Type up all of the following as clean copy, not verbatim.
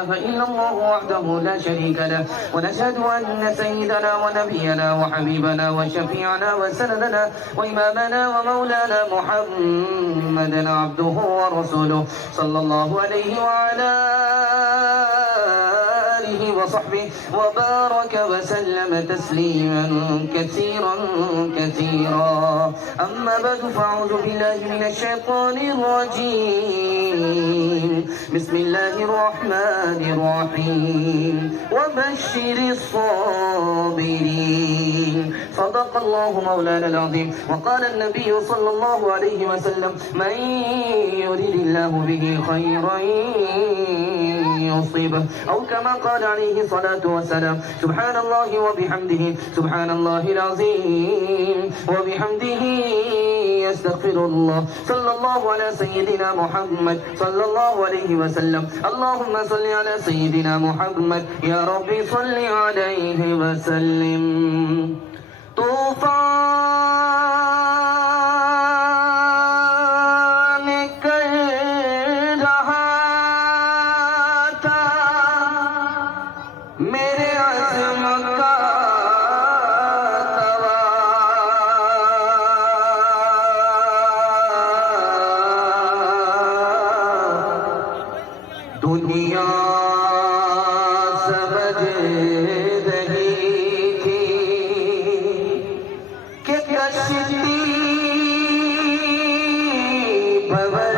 إله إلا الله وحده لا شريك له ونشهد أن سيدنا ونبينا وحبيبنا وشفيعنا وسندنا وإمامنا ومولانا محمدا عبده ورسوله صلى الله عليه وعلى آله وصحبه وبارك وسلم تسليما كثيرا كثيرا. أما بعد فأعوذ بالله من الشيطان الرجيم. بسم الله الرحمن الرحيم. وبشر الصابرين. صدق الله مولانا العظيم. وقال النبي صلى الله عليه وسلم: من يرد الله به خيرا يصيبه، أو كما قال عليه الصلاة والسلام: سبحان الله وبحمده سبحان الله العظيم وبحمده يستغفر الله. صلى الله على سيدنا محمد صلى الله عليه وسلم. اللهم صل على سيدنا محمد يا ربي صل عليه وسلم. طوفان کر رہا تھا میرے عزم کا دنیا سمجھ رہی تھی کہ کشتی بھور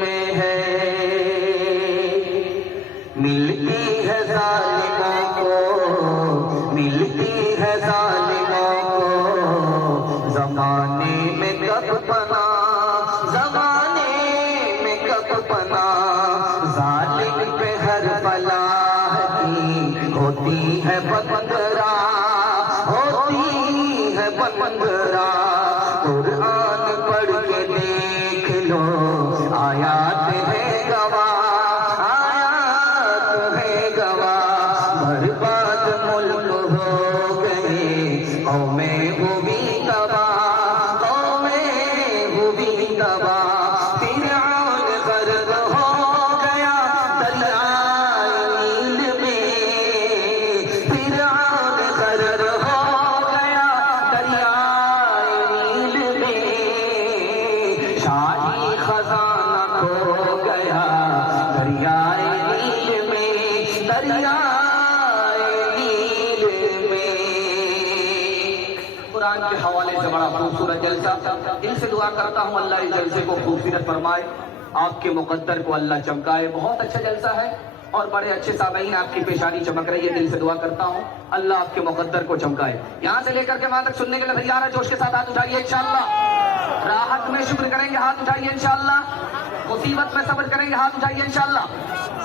میں ہے، ملتی ہے ظالموں کو، ملتی ہے ظالموں کو زمانے میں کب پناہ، زمانے میں کب پناہ. ظالم پہ ہر فلاح کی ہوتی ہے بندرا، ہوتی ہے بندرا. قرآن پڑھ کے دیکھ لو آیات ہے گواہ، آیات ہے گواہ. برباد ملک ہو گئے قومیں ہوئی تباہ، قومیں ہوئی تباہ. فرعون غرق ہو گیا دریائے نیل میں، فرعون غرق ہو گیا دریائے نیل میں. شاہی خزانہ کھو گیا دریائے نیل میں، دریائے نیل میں. قرآن کے حوالے سے بڑا خوبصورت جلسہ. دل سے دعا کرتا ہوں اللہ اس جلسے کو خوبصورت فرمائے، آپ کے مقدر کو اللہ چمکائے. بہت اچھا جلسہ ہے اور بڑے اچھے سامعین آپ کی پیشانی چمک رہی ہے. دل سے دعا کرتا ہوں اللہ آپ کے مقدر کو چمکائے. یہاں سے لے کر کے وہاں تک سننے کے لیے تیار ہے؟ جوش کے ساتھ ہاتھ اٹھائیے انشاءاللہ. راحت میں شکر کریں گے ہاتھ اٹھائیے انشاءاللہ. مصیبت میں صبر کریں گے ہاتھ اٹھائیے انشاءاللہ.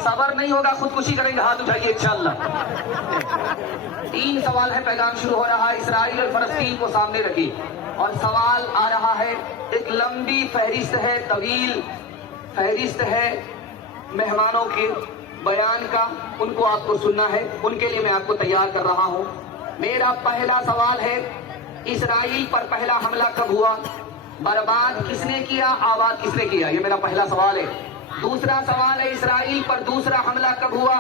صبر نہیں ہوگا خودکشی کریں گے ہاتھ اٹھائیے انشاءاللہ. 3 سوال ہے. پیغام شروع ہو رہا ہے. اسرائیل اور فلسطین کو سامنے رکھی اور سوال آ رہا ہے. ایک لمبی فہرست ہے، طویل فہرست ہے مہمانوں کے بیان کا، ان کو آپ کو سننا ہے. ان کے لیے میں آپ کو تیار کر رہا ہوں. میرا پہلا سوال ہے: اسرائیل پر پہلا حملہ کب ہوا؟ برباد کس نے کیا؟ آباد کس نے کیا؟ یہ میرا پہلا سوال ہے. دوسرا سوال ہے: اسرائیل پر دوسرا حملہ کب ہوا؟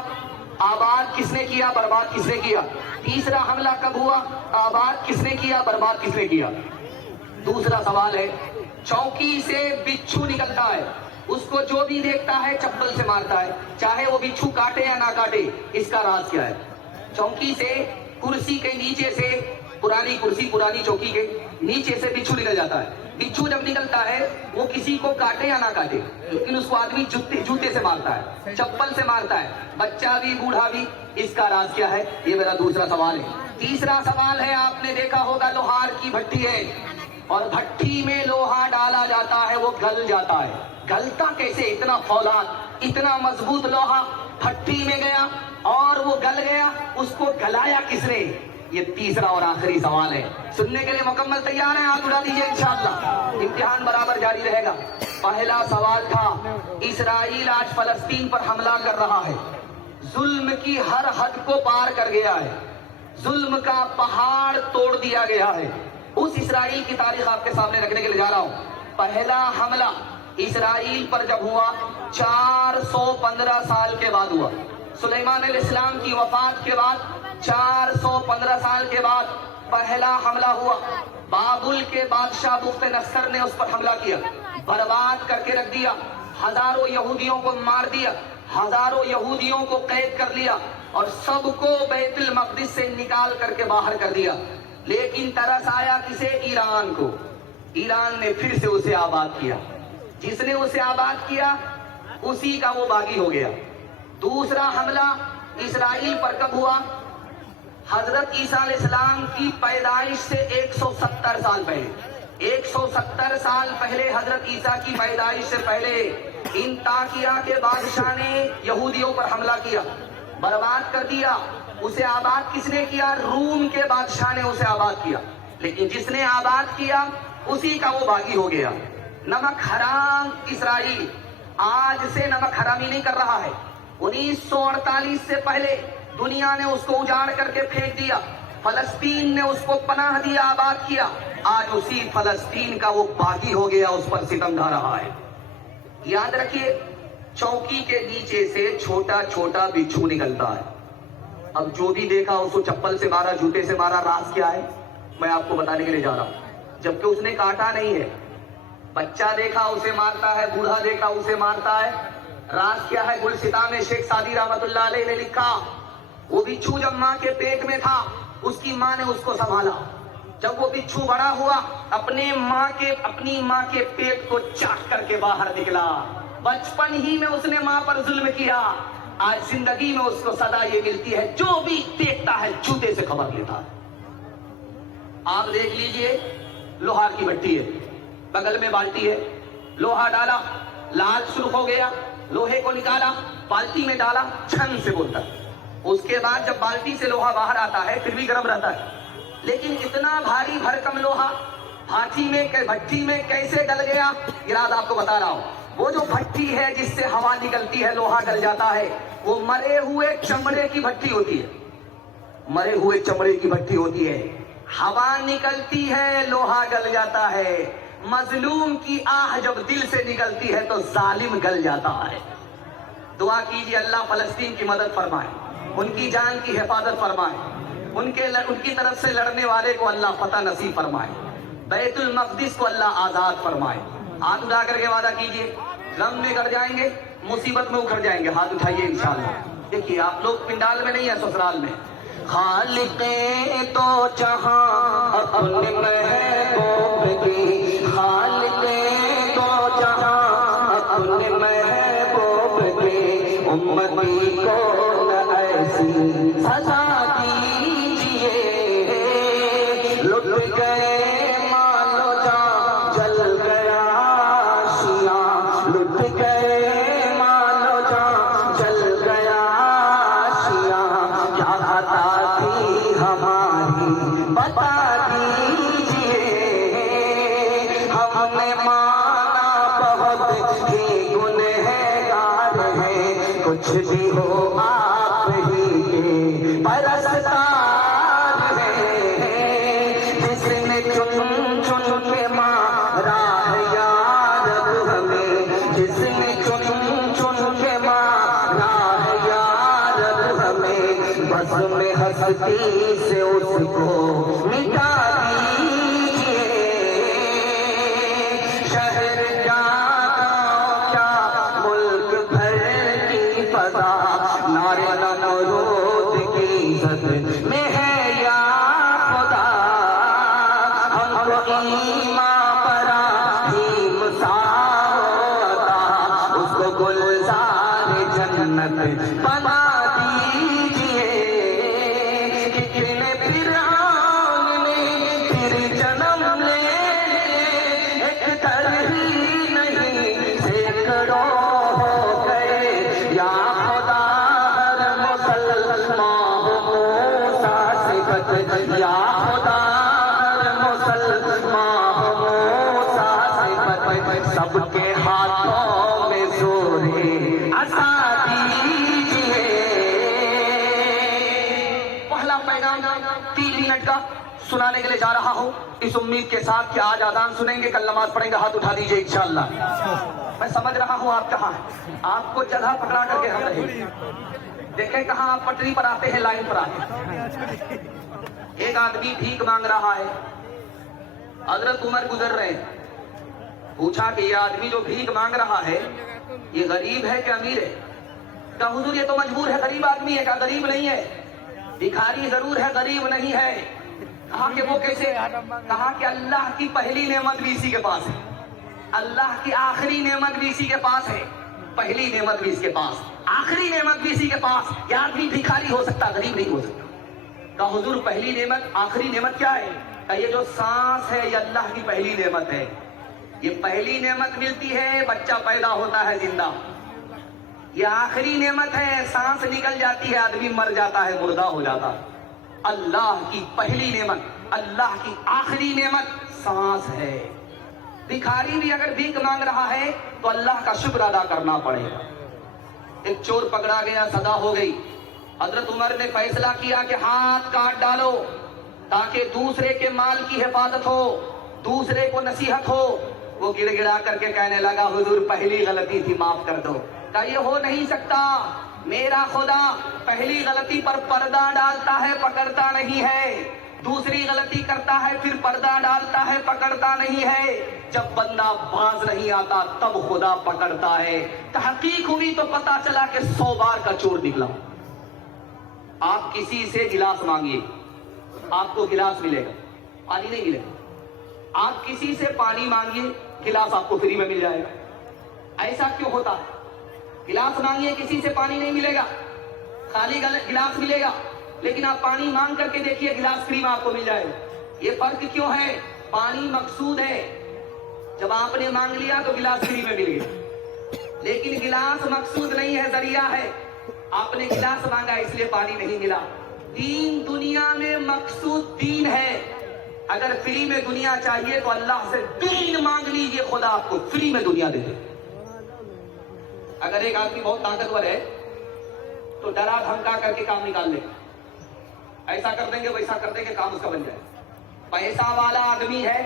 آباد کس نے کیا؟ برباد کس نے کیا؟ تیسرا حملہ کب ہوا؟ آباد کس نے کیا؟ برباد کس نے کیا؟ دوسرا سوال ہے: چوکی سے بچھو نکلتا ہے، اس کو جو بھی دیکھتا ہے چپل سے مارتا ہے، چاہے وہ بچھو کاٹے یا نہ کاٹے. اس کا راز کیا ہے؟ چوکی سے، کرسی کے نیچے سے، پرانی کرسی پرانی چوکی کے نیچے سے بچھو نکل جاتا ہے. بچھو جب نکلتا ہے وہ کسی کو کاٹے یا نہ کاٹے، لیکن اس کو آدمی جوتے سے مارتا ہے، چپل سے مارتا ہے، بچہ بھی بوڑھا بھی. اس کا راز کیا ہے؟ یہ میرا دوسرا سوال ہے. تیسرا سوال ہے: آپ نے دیکھا ہوگا لوہار کی بھٹی ہے اور بھٹی میں لوہا ڈالا جاتا ہے، وہ گل جاتا ہے. گلتا کیسے؟ اتنا فولاد، اتنا مضبوط لوہا بھٹی میں گیا اور وہ گل گیا. اس کو گلایا کس نے؟ یہ تیسرا اور آخری سوال ہے. سننے کے لیے مکمل تیار ہیں؟ ہاتھ اٹھا دیجیے انشاءاللہ. امتحان برابر جاری رہے گا. پہلا سوال تھا: اسرائیل آج فلسطین پر حملہ کر رہا ہے، ظلم کی ہر حد کو پار کر گیا ہے، ظلم کا پہاڑ توڑ دیا گیا ہے. اس اسرائیل کی تاریخ آپ کے سامنے رکھنے کے لیے جا رہا ہوں. پہلا حملہ اسرائیل پر جب ہوا 415 سال کے کے بعد ہوا. سلیمان علیہ السلام کی وفات کے بعد 415 سال کے بعد پہلا حملہ ہوا. بابل کے بادشاہ بخت نصر نے اس پر حملہ کیا, برباد کر کے رکھ دیا, ہزاروں یہودیوں کو مار دیا, ہزاروں یہودیوں کو قید کر لیا اور سب کو بیت المقدس سے نکال کر کے باہر کر دیا. لیکن ترس آیا کسے؟ ایران کو. ایران نے پھر سے اسے آباد کیا. جس نے اسے آباد کیا اسی کا وہ باغی ہو گیا. دوسرا حملہ اسرائیل پر کب ہوا؟ حضرت عیسیٰ علیہ السلام کی پیدائش سے 170 سال پہلے. 170 سال پہلے حضرت عیسیٰ کی پیدائش سے پہلے انطاکیہ کے بادشاہ نے یہودیوں پر حملہ کیا, برباد کر دیا. اسے آباد کس نے کیا؟ روم کے بادشاہ نے اسے آباد کیا. لیکن جس نے آباد کیا اسی کا وہ باغی ہو گیا. نمک حرام اسرائیل آج سے نمک حرامی نہیں کر رہا ہے. 1948 سے پہلے دنیا نے اس کو اجاڑ کر کے پھینک دیا. فلسطین نے اس کو پناہ دیا, آباد کیا. آج اسی فلسطین کا وہ باغی ہو گیا, اس پر ستم ڈھا رہا ہے. یاد رکھیے, چوکی کے نیچے سے چھوٹا چھوٹا بچھو نکلتا ہے. اب جو بھی دیکھا اس کو چپل سے مارا, جوتے سے مارا. راز کیا ہے میں آپ کو بتانے کے لیے جا رہا ہوں. جبکہ اس نے کاٹا نہیں ہے. بچہ دیکھا اسے مارتا ہے, بوڑھا دیکھا اسے مارتا ہے. راز کیا ہے؟ گلستاں میں شیخ سعدی رحمت اللہ علیہ نے لکھا, وہ بچھو جب ماں کے پیٹ میں تھا اس کی ماں نے اس کو سنبھالا. جب وہ بچھو بڑا ہوا اپنی ماں کے پیٹ کو چاٹ کر کے باہر نکلا. بچپن ہی میں اس نے ماں پر ظلم کیا. آج زندگی میں اس کو سزا یہ ملتی ہے, جو بھی دیکھتا ہے جوتے سے خبر لیتا ہے. آپ دیکھ لیجئے, لوہار کی بھٹی ہے, بغل میں بالٹی ہے, لوہا ڈالا, لال سرخ ہو گیا, لوہے کو نکالا, بالٹی میں ڈالا, چھن سے بولتا. اس کے بعد جب بالٹی سے لوہا باہر آتا ہے پھر بھی گرم رہتا ہے. لیکن اتنا بھاری بھرکم لوہا بھٹی میں کیسے گل گیا؟ ارادہ آپ کو بتا رہا ہوں. وہ جو بھٹی ہے جس سے ہوا نکلتی ہے, لوہا گل جاتا ہے, وہ مرے ہوئے چمڑے کی بھٹی ہوتی ہے. مرے ہوئے چمڑے کی بھٹی ہوتی ہے. ہوا نکلتی ہے, لوہا گل جاتا ہے. مظلوم کی آہ جب دل سے نکلتی ہے تو ظالم گل جاتا ہے. دعا کیجیے اللہ فلسطین کی مدد فرمائے, ان کی جان کی حفاظت فرمائے, ان کی طرف سے لڑنے والے کو اللہ فتح نصیب فرمائے, بیت المقدس کو اللہ آزاد فرمائے. ہاتھ اٹھا کر کے وعدہ کیجیے, غم میں کر جائیں گے, مصیبت میں اکھڑ جائیں گے. ہاتھ اٹھائیے انشاءاللہ. دیکھیے آپ لوگ پنڈال میں نہیں ہیں, سسرال میں. خالق تو جہاں اپنے محبوب کی, خالق تو جہاں اپنے محبوب کی, امتی کو نہ ایسی سزا دیجیے. لٹ گئے مانو جان جل گیا شیعہ, لٹ گئے مانو جان جل گیا شیعہ. کیا خطا تھی ہماری بتا دیجیے, ہم نے مانا بہت ہی گنہگار ہیں, کچھ بھی ہو آپ ہی کے پرستار ہیں. جس نے چن چن کے مارا ہے یا رب ہمیں, جس نے چن چن کے مارا ہے یا رب ہمیں, بس میں ہستی سے اس کو مٹا دیجیے. شہر کیا گاؤں کیا ملک بھر کی فضا, نعرے نمرود کی عزت میں ہے یا خدا. ہم کو ایمان پر عظیم سا عطا, اس کو گلزار جنت بنا دیجیے. کتنے فرعون نے پھر جنم لے, ایک در ہی نہیں سینکڑوں ہو گئے. یا خدا ہر مسلمان موسیٰ سے بچ, یا خدا ہر مسلمان موسیٰ سے بچ. سب کے ہاتھوں میں زورے عصا دیجیے. پہلا پیغام 3 منٹ کا سنانے کے لیے جا رہا ہوں, اس امید کے ساتھ کہ آج اذان سنیں گے, کل نماز پڑھیں گے. ہاتھ اٹھا دیجیے انشاءاللہ. میں سمجھ رہا ہوں آپ کہاں ہیں، آپ کو جگہ پکڑا کر کے ہم رہیں گے۔ دیکھیں کہاں آپ پٹری پر آتے ہیں، لائن پر آتے ہیں۔ ایک آدمی بھیک مانگ رہا ہے، حضرت عمر گزر رہے ہیں، پوچھا کہ یہ آدمی جو بھیک مانگ رہا ہے یہ غریب ہے کہ امیر ہے؟ کہا حضور یہ تو مجبور ہے، غریب آدمی ہے۔ کہا غریب نہیں ہے، بھکاری ضرور ہے، غریب نہیں ہے۔ کہا کہ وہ کیسے؟ کہا کہ اللہ کی پہلی نعمت بھی اسی کے پاس ہے، اللہ کی آخری نعمت بھی اسی کے پاس ہے، پہلی نعمت بھی اس کے پاس، آخری نعمت بھی اسی کے پاس۔ یہ آدمی بھکاری ہو سکتا، غریب نہیں ہو سکتا۔ کہا حضور پہلی نعمت، آخری نعمت کیا ہے؟ کہا یہ جو سانس ہے یہ اللہ کی پہلی نعمت ہے، یہ پہلی نعمت ملتی ہے بچہ پیدا ہوتا ہے زندہ، یہ آخری نعمت ہے سانس نکل جاتی ہے آدمی مر جاتا ہے، مردہ ہو جاتا ہے۔ اللہ کی پہلی نعمت، اللہ کی آخری نعمت سانس ہے۔ بھکاری بھی اگر بھیک مانگ رہا ہے تو اللہ کا شکر ادا کرنا پڑے گا۔ ایک چور پکڑا گیا، سزا ہو گئی، حضرت عمر نے فیصلہ کیا کہ ہاتھ کاٹ ڈالو تاکہ دوسرے کے مال کی حفاظت ہو، دوسرے کو نصیحت ہو۔ وہ گڑ گڑا کر کے کہنے لگا حضور پہلی غلطی تھی، معاف کر دو۔ کہا یہ ہو نہیں سکتا، میرا خدا پہلی غلطی پر پردہ ڈالتا ہے، پکڑتا نہیں ہے، دوسری غلطی کرتا ہے پھر پردہ ڈالتا ہے، پکڑتا نہیں ہے۔ جب بندہ باز نہیں آتا تب خدا پکڑتا ہے۔ تحقیق ہوئی تو پتا چلا کہ 100 بار کا چور نکلا۔ آپ کسی سے گلاس مانگیے، آپ کو گلاس ملے گا، پانی نہیں ملے گا۔ آپ کسی سے پانی مانگیے، گلاس آپ کو فری میں مل جائے گا۔ ایسا کیوں ہوتا ہے؟ گلاس مانگیے کسی سے پانی نہیں ملے گا، خالی گلاس ملے گا، لیکن آپ پانی مانگ کر کے دیکھیے گلاس فری میں آپ کو مل جائے گا۔ یہ فرق کیوں ہے؟ پانی مقصود ہے، جب آپ نے مانگ لیا تو گلاس فری میں مل گیا، لیکن گلاس مقصود نہیں ہے، ذریعہ ہے۔ آپ نے گلاس مانگا اس لیے پانی نہیں ملا۔ دین دنیا میں مقصود دین ہے۔ اگر فری میں دنیا چاہیے تو اللہ سے دین مانگ لیجئے، خدا آپ کو فری میں دنیا دے دے۔ اگر ایک آدمی بہت طاقتور ہے تو ڈرا دھمکا کر کے کام نکال لے، ایسا کر دیں گے ویسا کر دیں گے، کام اس کا بن جائے۔ پیسہ والا آدمی ہے،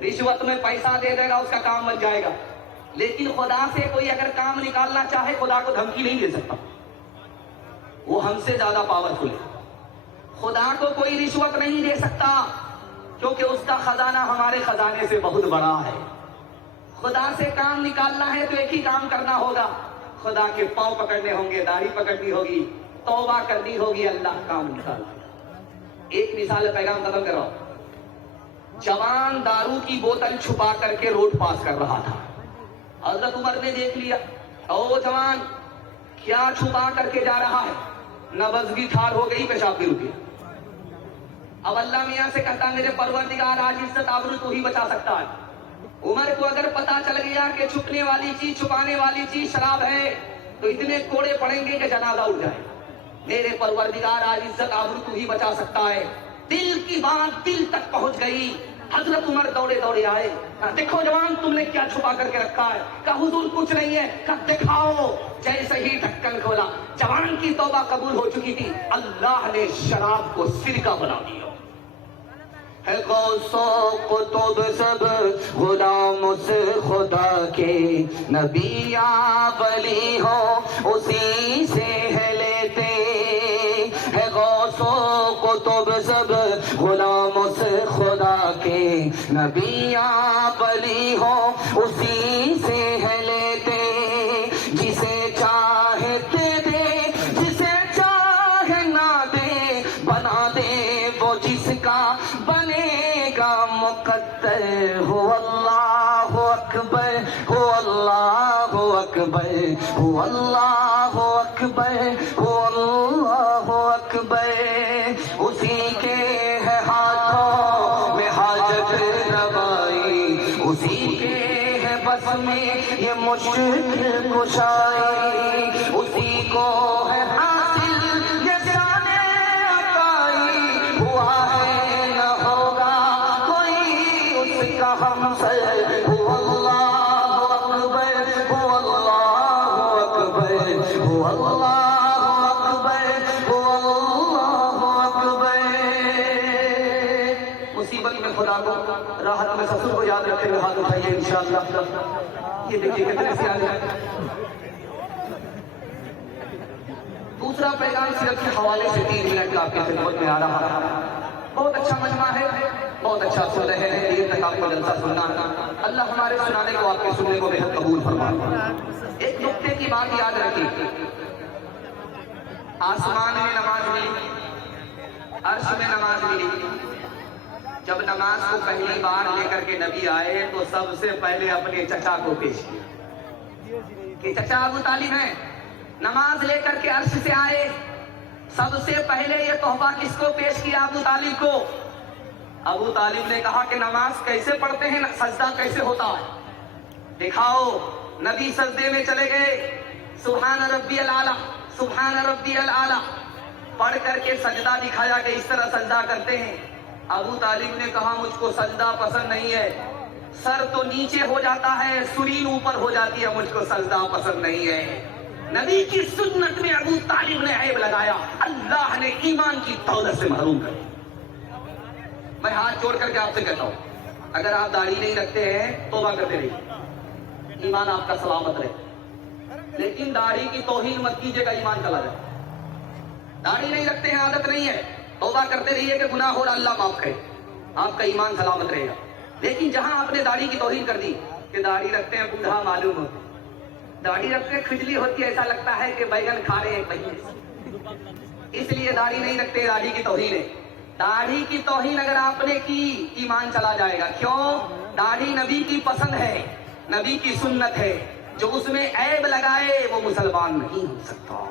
رشوت میں پیسہ دے دے گا، اس کا کام بن جائے گا۔ لیکن خدا سے کوئی اگر کام نکالنا چاہے خدا کو دھمکی نہیں دے سکتا، وہ ہم سے زیادہ پاورفل ہے۔ خدا کو کوئی رشوت نہیں دے سکتا کیونکہ اس کا خزانہ ہمارے خزانے سے بہت بڑا ہے۔ خدا سے کام نکالنا ہے تو ایک ہی کام کرنا ہوگا، خدا کے پاؤں پکڑنے ہوں گے، داڑھی پکڑنی ہوگی، توبہ کرنی ہوگی، اللہ کام نکال۔ ایک مثال پیغام ختم کر رہا ہوں۔ جوان دارو کی بوتل چھپا کر کے روڈ پاس کر رہا تھا، حضرت عمر نے دیکھ لیا، او جوان کیا چھپا کر کے جا رہا ہے؟ نبض بھی تھار ہو گئی، پیشاب بھی رکی۔ اب اللہ میاں سے کہتا میرے پروردگار آج عزت آبرو تو ہی بچا سکتا ہے۔ عمر کو اگر پتا چل گیا کہ چھپنے والی چیز، چھپانے والی چیز شراب ہے تو اتنے کوڑے پڑیں گے کہ جنازہ اٹھ جائے۔ میرے پروردگار آج عزت آبرو تو ہی بچا سکتا ہے۔ دل کی بات دل تک پہنچ گئی، حضرت عمر دوڑے دوڑے آئے، دیکھو جوان تم نے کیا چھپا کر کے رکھا ہے؟ کہا حضور کچھ نہیں ہے۔ کہا دکھاؤ۔ جیسے ہی ڈھکن کھولا، جوان کی توبہ قبول ہو چکی تھی، اللہ نے شراب کو سرکہ بنا دیا۔ ہے غوث و قطب سب غلام اس خدا کے، نبی یا ولی ہو اسی سے ہے لیتے۔ ہے غوث و قطب سب غلام اس خدا کے، نبی یا ولی ہو اسی سے ہے لیتے۔ جسے چاہے دے دے، جسے چاہے نہ دے، بنا دے وہ جس کا بنے گا مقدر۔ ہو اللہ اکبر، ہو اللہ اکبر، ہو اللہ اکبر، ہو اللہ اکبر۔ اسی کے ہے ہاتھوں میں حاجت روائی، اسی کے ہے بس میں یہ مشکل کشائی، اسی کو ہے حاصل یہ شان عطائی۔ ہوا ہے نہ ہوگا کوئی اس کا ہمسر۔ ہو اللہ اکبر، ہو اللہ اکبر، ہو اللہ اکبر، ہو اللہ اکبر۔ مصیبت میں خدا کو، راحت میں سسر کو یاد رکھے ہوئے ہاتھ اٹھائیے انشاءاللہ۔ یہ دیکھیے کتنے سیاح ہیں. دوسرا پیغام سیرت کے حوالے سے 3 منٹ کا آپ کی خدمت میں آ رہا ہے. بہت اچھا مجمع ہے, بہت اچھا سن رہے ہیں, دیر تک آپ کو جلسہ سننا. اللہ ہمارے سنانے کو آپ کے سننے کو بہت قبول فرمائے. ایک نقطے کی بات یاد رکھیے, آسمان میں نماز ملی, عرش میں نماز ملی. جب نماز کو پہلی بار لے کر کے نبی آئے تو سب سے پہلے اپنے چچا کو پیش کیا کہ چچا ابو طالب ہیں. نماز لے کر کے عرش سے آئے, سب سے پہلے یہ تحفہ کس کو پیش کیا؟ ابو طالب کو. ابو طالب نے کہا کہ نماز کیسے پڑھتے ہیں, سجدہ کیسے ہوتا ہے, دکھاؤ. نبی سجدے میں چلے گئے, سبحان ربی الاعلیٰ, سبحان ربی الاعلیٰ پڑھ کر کے سجدہ دکھایا کہ اس طرح سجدہ کرتے ہیں. ابو طالب نے کہا مجھ کو سجدہ پسند نہیں ہے, سر تو نیچے ہو جاتا ہے, سرین اوپر ہو جاتی ہے, مجھ کو سجدہ پسند نہیں ہے. نبی کی سنت میں ابو طالب نے عیب لگایا, اللہ نے ایمان کی دولت سے محروم کر. میں ہاتھ جوڑ کر کے آپ سے کہتا ہوں, اگر آپ داڑھی نہیں رکھتے ہیں توبہ کرتے رہیے, ایمان آپ کا سلامت رہے. لیکن داڑھی کی توہین مت کیجیے گا, ایمان چلا جائے. داڑھی نہیں رکھتے ہیں, عادت نہیں ہے, توبہ کرتے رہیے کہ گناہ ہو رہا, اللہ معاف کرے, آپ کا ایمان سلامت رہے گا. لیکن جہاں آپ نے داڑھی کی توہین کر دی کہ داڑھی رکھتے ہیں بوڑھا معلوم ہوتا, داڑھی رکھتے کھجلی ہوتی ہے, ایسا لگتا ہے کہ بیگن کھا رہے ہیں پہلے, اس لیے داڑھی نہیں رکھتے, داڑھی کی توہین ہے. داڑھی کی توہین اگر آپ نے کی ایمان چلا جائے گا. کیوں؟ داڑھی نبی کی پسند ہے, نبی کی سنت ہے, جو اس میں عیب لگائے وہ مسلمان نہیں ہو سکتا.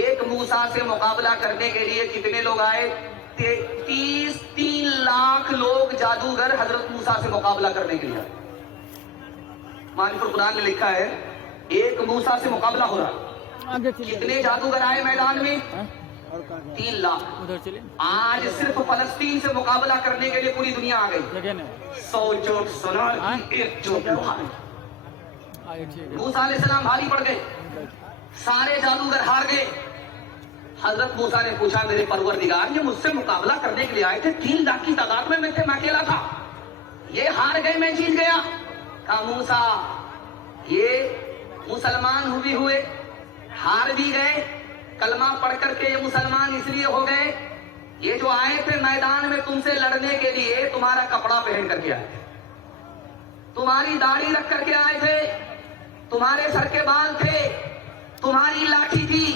ایک موسیٰ سے مقابلہ کرنے کے لیے کتنے لوگ آئے؟ 33 لاکھ لوگ جادوگر حضرت موسیٰ سے مقابلہ کرنے کے لیے. مانفر قرآن نے لکھا ہے ایک موسیٰ سے مقابلہ ہو رہا. کتنے جادوگر آئے میدان میں؟ 3 لاکھ. آج صرف فلسطین سے مقابلہ کرنے کے لیے پوری دنیا آ گئی. 100 چوٹ سونار کی 1 چوٹ لوہار. موسیٰ علیہ السلام بھاری پڑ گئے, سارے جادوگر ہار گئے. حضرت موسیٰ نے پوچھا میرے پروردگار, یہ مجھ سے مقابلہ کرنے کے لیے آئے تھے, 3 لاکھ کی تعداد میں میں اکیلا تھا, یہ ہار گئے میں جیت گیا. کہا موسیٰ یہ مسلمان بھی ہوئے, ہار بھی گئے, کلمہ پڑھ کر کے یہ مسلمان اس لیے ہو گئے, یہ جو آئے تھے میدان میں تم سے لڑنے کے لیے تمہارا کپڑا پہن کر کے آئے تھے, تمہاری داڑھی رکھ کر کے آئے تھے, تمہارے سر کے بال تھے, تمہاری لاٹھی تھی,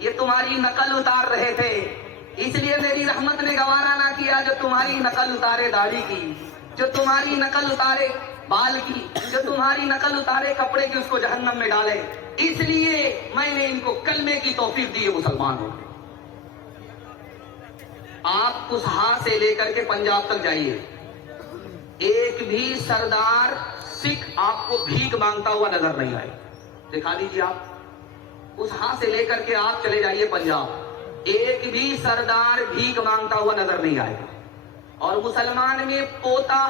یہ تمہاری نقل اتار رہے تھے. اس لیے میری رحمت نے گوارا نہ کیا جو تمہاری نقل اتارے داڑھی کی, جو تمہاری نقل اتارے بال کی, جو تمہاری نقل اتارے کپڑے کی, اس کو جہنم میں ڈالے. اس لیے میں نے ان کو کلمے کی توفیق دی, مسلمان ہو. آپ اس ہاتھ سے لے کر کے پنجاب تک جائیے, ایک بھی سردار سکھ آپ کو بھیک مانگتا ہوا نظر نہیں آئے. دکھا دیجیے آپ, اس ہاتھ سے لے کر کے آپ چلے جائیے پنجاب, ایک بھی سردار بھیک مانگتا ہوا نظر نہیں آئے. اور مسلمان میں پوتا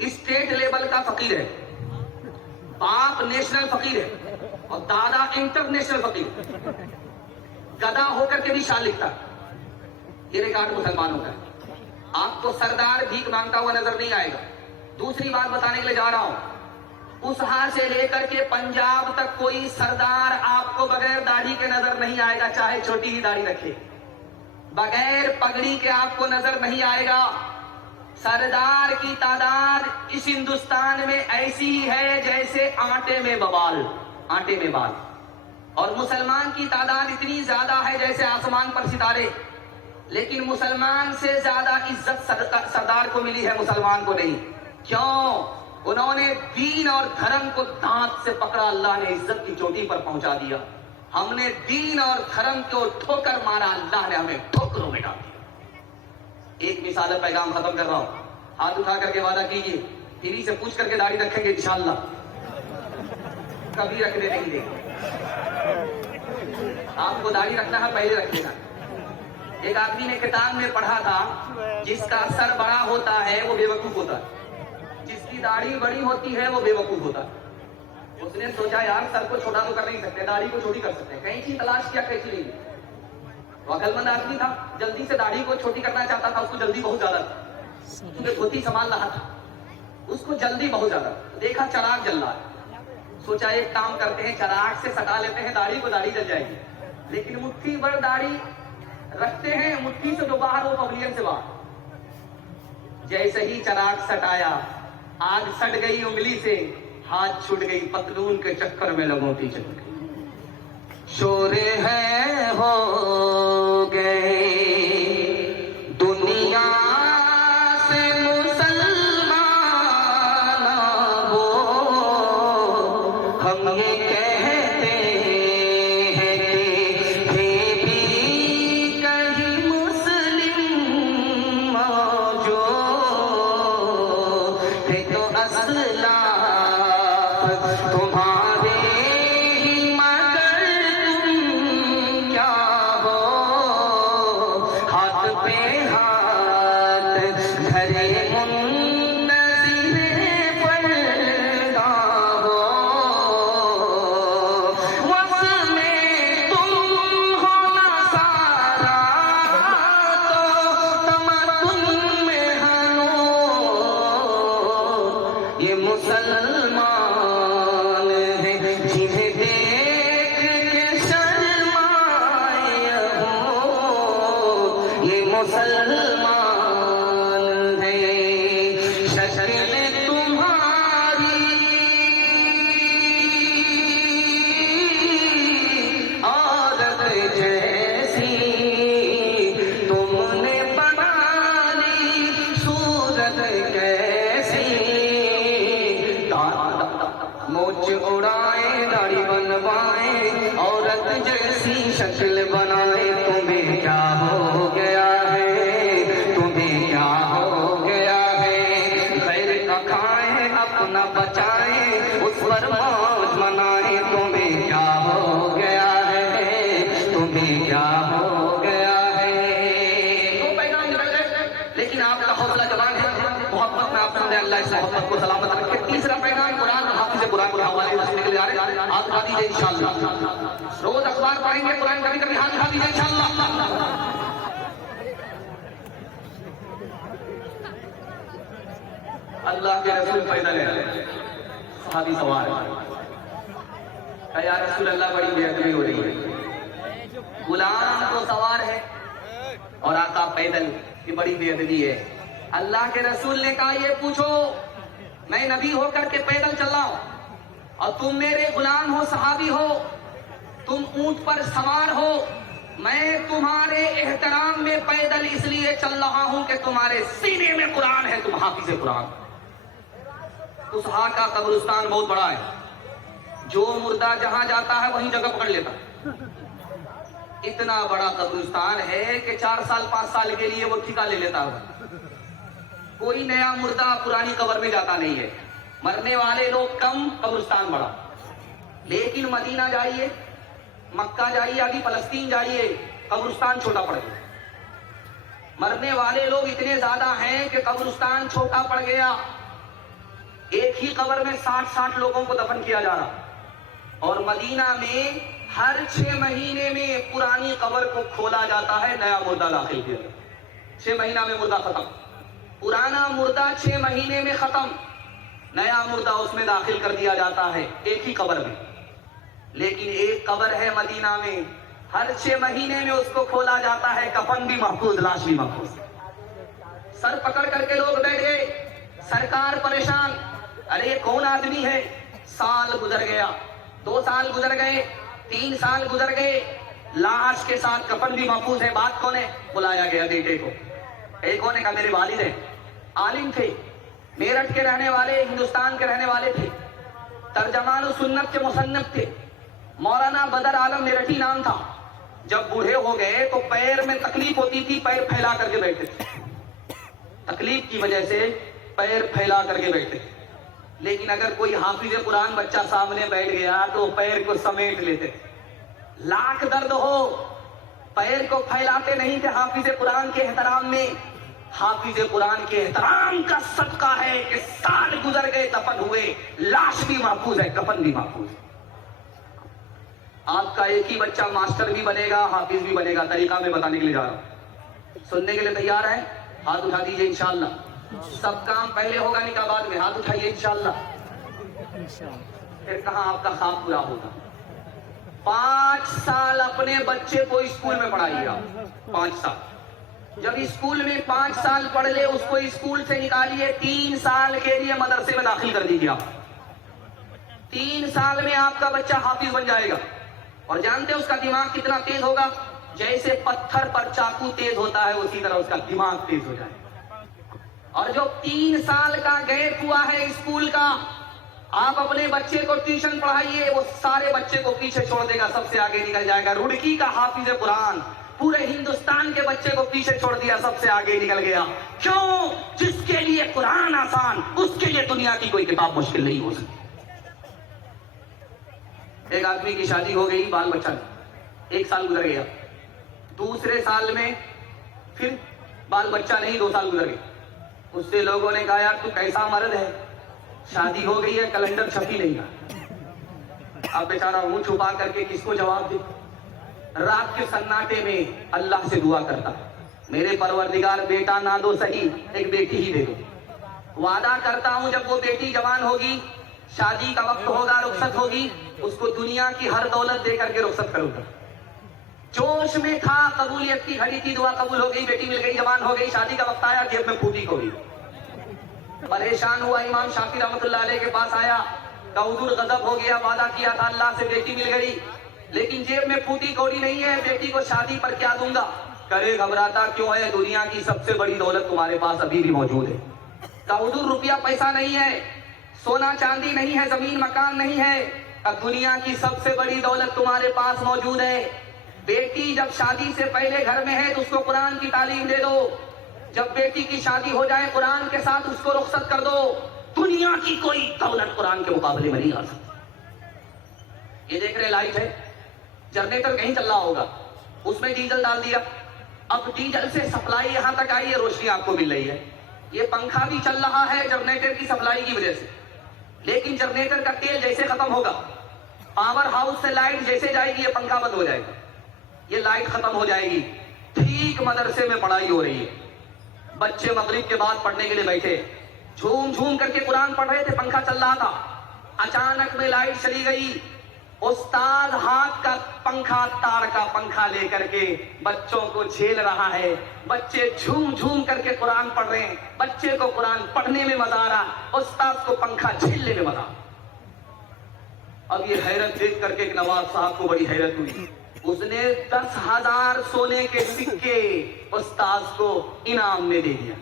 اسٹیٹ لیول کا فقیر ہے, باپ نیشنل فقیر ہے, اور دادا انٹرنیشنل فقیر, گدا ہو کر کے بھی شان لکھتا. یہ ریکارڈ مسلمانوں کا ہے. آپ کو سردار بھیک مانگتا ہوا نظر نہیں آئے گا. دوسری بات بتانے کے لیے جا رہا ہوں, اس ہاتھ سے لے کر کے پنجاب تک کوئی سردار آپ کو بغیر داڑھی کے نظر نہیں آئے گا, چاہے چھوٹی ہی داڑھی رکھے, بغیر پگڑی کے آپ کو نظر نہیں آئے گا. سردار کی تعداد اس ہندوستان میں ایسی ہے جیسے آٹے میں بال, آٹے میں بال. اور مسلمان کی تعداد اتنی زیادہ ہے جیسے آسمان پر ستارے. لیکن مسلمان سے زیادہ عزت سردار کو ملی ہے, مسلمان کو نہیں. کیوں؟ انہوں نے دین اور دھرم کو دانت سے پکڑا, اللہ نے عزت کی چوٹی پر پہنچا دیا. ہم نے دین اور دھرم کو ٹھوکر مارا, اللہ نے ہمیں ٹھوکروں میں ڈال دیا. ایک مثال پیغام ختم کر رہا ہوں, ہاتھ اٹھا کر کے وعدہ کیجیے, انہی سے پوچھ کر کے داڑھی رکھیں گے انشاءاللہ, کبھی رکھنے نہیں دیں گے. آپ کو داڑھی رکھنا ہے پہلے رکھ لینا. ایک آدمی نے کتاب میں پڑھا تھا, جس کا سر بڑا ہوتا ہے وہ بے وقوف ہوتا ہے, جس کی داڑھی بڑی ہوتی ہے وہ بے وقوف ہوتا ہے. اس نے سوچا یار سر کو چھوٹا تو کر نہیں سکتے, داڑھی کو چھوٹی کر سکتے ہیں. کہیں چیز تلاش کیا, کہیں چیز نہیں. وہ عقل مند آدمی تھا, جلدی سے داڑھی کو چھوٹی کرنا چاہتا تھا, اس کو جلدی بہت زیادہ تھا, کیونکہ دھوتی سنبھال رہا تھا. اس کو جلدی بہت زیادہ، دیکھا چراغ جل رہا ہے، سوچا ایک کام کرتے ہیں چراغ سے سٹا لیتے ہیں داڑھی کو، داڑھی جل جائے گی، لیکن مٹھی بھر داڑھی رکھتے ہیں، مٹھی سے تو باہر ہو پویلین سے باہر، جیسے ہی چراغ سٹایا آگ سٹ گئی انگلی سے، ہاتھ چھوٹ گئی، پتلون کے چکر میں لوگوں کی چل گئی، شور ہے ہو گئے دنیا سے مسلمان ہو، ہم یہ کہتے ہیں کہ تھے بھی کہیں مسلم جو تھے تو اسلاف تمہارے ہی مگر تم کیا ہو، ہاتھ پہ ہاتھ دھرے منتظر پردہ ہو، وقت میں تم ہو نصارا تو تمدن میں ہنو، یہ مسلمان ہیں جنہیں دیکھ کے شرمائے ہو، یہ مسلمان ہیں، شکل تمہاری عورت جیسی، تم نے بنا لی صورت کیسی، موچ اڑائے داڑھی بنوائے عورت جیسی شکل بنائے، تمہیں کیا ہو گیا ہے، تمہیں کیا ہو گیا ہے، غیر کا کھائیں اپنا بچائیں اس پر موج منائیں، تمہیں کیا ہو گیا ہے، تمہیں کیا ہو گیا ہے، دو پیغام نکل گئے، لیکن آپ کا حوصلہ جوان ہے، محبت میں آپ نے اللہ اس محبت کو سلامت رکھے۔ تیسرا پیغام قرآن اور حافظ قرآن کے حوالے سے نکل جا رہے ہیں، آپ دکھا دیجیے انشاءاللہ، روز اخبار پڑھیں گے، قرآن کبھی کبھی ہاتھ دکھا دیجیے انشاءاللہ۔ اللہ کے رسول پیدل ہے، صحابی سوار ہے، یا رسول اللہ بڑی بے ادبی ہو رہی ہے، غلام تو سوار ہے اور آقا پیدل، یہ بڑی بے ادبی ہے۔ اللہ کے رسول نے کہا یہ پوچھو، میں نبی ہو کر کے پیدل چل رہا ہوں اور تم میرے غلام ہو، صحابی ہو، تم اونٹ پر سوار ہو، میں تمہارے احترام میں پیدل اس لیے چل رہا ہوں کہ تمہارے سینے میں قرآن ہے، تم حافظ قرآن۔ اسحاق کا قبرستان بہت بڑا ہے، جو مردہ جہاں جاتا ہے وہیں جگہ پکڑ لیتا ہے، اتنا بڑا قبرستان ہے کہ 4 سال 5 سال کے لیے وہ ٹھیکا لے لیتا ہے، کوئی نیا مردہ پرانی قبر میں جاتا نہیں ہے، مرنے والے لوگ کم، قبرستان بڑا۔ لیکن مدینہ جائیے، مکہ جائیے، ابھی فلسطین جائیے، قبرستان چھوٹا پڑ گیا، مرنے والے لوگ اتنے زیادہ ہیں کہ قبرستان چھوٹا پڑ گیا، ایک ہی قبر میں 60 لوگوں کو دفن کیا جا رہا، اور مدینہ میں ہر 6 مہینے میں پرانی قبر کو کھولا جاتا ہے، نیا مردہ داخل کیا، 6 مہینہ میں مردہ ختم، پرانا مردہ 6 مہینے میں ختم، نیا مردہ اس میں داخل کر دیا جاتا ہے ایک ہی قبر میں۔ لیکن ایک قبر ہے مدینہ میں، ہر 6 مہینے میں اس کو کھولا جاتا ہے، کفن بھی محفوظ، لاش بھی محفوظ، سر پکڑ کر کے لوگ بیٹھ گئے، سرکار پریشان، ارے یہ کون آدمی ہے، سال گزر گیا، 2 سال گزر گئے، 3 سال گزر گئے، لاش کے ساتھ کفن بھی محفوظ ہے، بات کون ہے؟ بلایا گیا بیٹے کو، ایک کون ہے؟ کہا میرے والد ہیں، عالم تھے، میرٹھ کے رہنے والے، ہندوستان کے رہنے والے تھے، ترجمان سنت کے مصنف تھے، مولانا بدر عالم میرٹھی نام تھا، جب بوڑھے ہو گئے تو پیر میں تکلیف ہوتی تھی، پیر پھیلا کر کے بیٹھتے تھے، تکلیف کی وجہ سے پیر پھیلا کر کے بیٹھتے تھے، لیکن اگر کوئی حافظ قرآن بچہ سامنے بیٹھ گیا تو پیر کو سمیٹ لیتے، لاکھ درد ہو پیر کو پھیلاتے نہیں تھے حافظ قرآن کے احترام میں۔ حافظ قرآن کے احترام کا صدقہ ہے کہ سال گزر گئے، دفن ہوئے، لاش بھی محفوظ ہے، کفن بھی محفوظ ہے۔ آپ کا ایک ہی بچہ ماسٹر بھی بنے گا، حافظ بھی بنے گا، طریقہ میں بتانے کے لیے جا رہا ہوں، سننے کے لیے تیار ہے؟ ہاتھ اٹھا دیجئے انشاءاللہ۔ سب کام پہلے ہوگا نکاح بعد میں. ہاتھ اٹھائیے انشاءاللہ. پھر کہاں آپ کا خواب پورا ہوگا؟ 5 سال اپنے بچے کو اسکول میں پڑھائیے آپ. 5 سال. جب اسکول میں 5 سال پڑھ لے اس کو اسکول سے نکالیے. 3 سال کے لیے مدرسے میں داخل کر دیجیے آپ. 3 سال میں آپ کا بچہ حافظ بن جائے گا. اور جانتے ہیں اس کا دماغ کتنا تیز ہوگا؟ جیسے پتھر پر چاقو تیز ہوتا ہے اسی طرح اس کا دماغ تیز ہو جائے گا. اور جو 3 سال کا گیپ ہوا ہے اسکول کا، آپ اپنے بچے کو ٹیوشن پڑھائیے، وہ سارے بچے کو پیچھے چھوڑ دے گا، سب سے آگے نکل جائے گا. رڑکی کا حافظ قرآن پورے ہندوستان کے بچے کو پیچھے چھوڑ دیا، سب سے آگے نکل گیا. کیوں؟ جس کے لیے قرآن آسان، اس کے لیے دنیا کی کوئی کتاب مشکل نہیں ہو سکتی. ایک آدمی کی شادی ہو گئی، بال بچہ نہیں، 1 سال گزر گیا. دوسرے سال میں پھر بال بچہ نہیں، 2 سال گزر گئے. اس سے لوگوں نے کہا یار تو کیسا مرد ہے، شادی ہو گئی ہے کیلنڈر چھپی نہیں گا. اب بیچارہ منہ چھپا کر کے کس کو جواب دے؟ رات کے سناٹے میں اللہ سے دعا کرتا، میرے پروردگار بیٹا نہ دو صحیح، ایک بیٹی ہی دے دو. وعدہ کرتا ہوں جب وہ بیٹی جوان ہوگی، شادی کا وقت ہوگا، رخصت ہوگی، اس کو دنیا کی ہر دولت دے کر کے رخصت کروں گا. جوش میں تھا، قبولیت کی گھڑی تھی، دعا قبول ہو گئی، بیٹی مل گئی، جوان ہو گئی، شادی کا وقت آیا، جیب میں پھوٹی کھو گئی. پریشان ہوا، امام شافعی رحمۃ اللہ علیہ کے پاس آیا، کہ حضور غضب ہو گیا، وعدہ کیا تھا اللہ سے، بیٹی مل گئی لیکن جیب میں پھوٹی کوڑی نہیں ہے، بیٹی کو شادی پر کیا دوں گا؟ کرے گھبراتا کیوں ہے؟ دنیا کی سب سے بڑی دولت تمہارے پاس ابھی بھی موجود ہے. کہ حضور روپیہ پیسہ نہیں ہے، سونا چاندی نہیں ہے، زمین مکان نہیں ہے، اب دنیا کی سب سے بڑی دولت تمہارے پاس موجود ہے. بیٹی جب شادی سے پہلے گھر میں ہے تو اس کو قرآن کی تعلیم دے دو، جب بیٹی کی شادی ہو جائے قرآن کے ساتھ اس کو رخصت کر دو. دنیا کی کوئی دولت قرآن کے مقابلے میں نہیں آ سکتی. یہ دیکھ رہے لائٹ ہے، جنریٹر کہیں چل رہا ہوگا، اس میں ڈیزل ڈال دیا، اب ڈیزل سے سپلائی یہاں تک آئی ہے، روشنی آپ کو مل رہی ہے. یہ پنکھا بھی چل رہا ہے جنریٹر کی سپلائی کی وجہ سے، لیکن جنریٹر کا تیل جیسے ختم ہوگا، پاور ہاؤس سے لائٹ جیسے جائے گی، یہ پنکھا بند ہو جائے گا، یہ لائٹ ختم ہو جائے گی. ٹھیک مدرسے میں پڑھائی ہو رہی ہے، بچے مغرب کے بعد پڑھنے کے لیے بیٹھے، جھوم جھوم کر کے قرآن پڑھ رہے تھے، پنکھا چل رہا تھا، اچانک میں لائٹ چلی گئی. استاد ہاتھ کا پنکھا، تار کا پنکھا لے کر کے بچوں کو جھیل رہا ہے، بچے جھوم جھوم کر کے قرآن پڑھ رہے ہیں، بچے کو قرآن پڑھنے میں مزہ آ رہا، استاد کو پنکھا جھیلنے میں مزہ. اب یہ حیرت دیکھ کر کے نواب صاحب کو بڑی حیرت ہوئی. اس نے 10,000 سونے کے سکے استاد کو انعام میں دے دیا.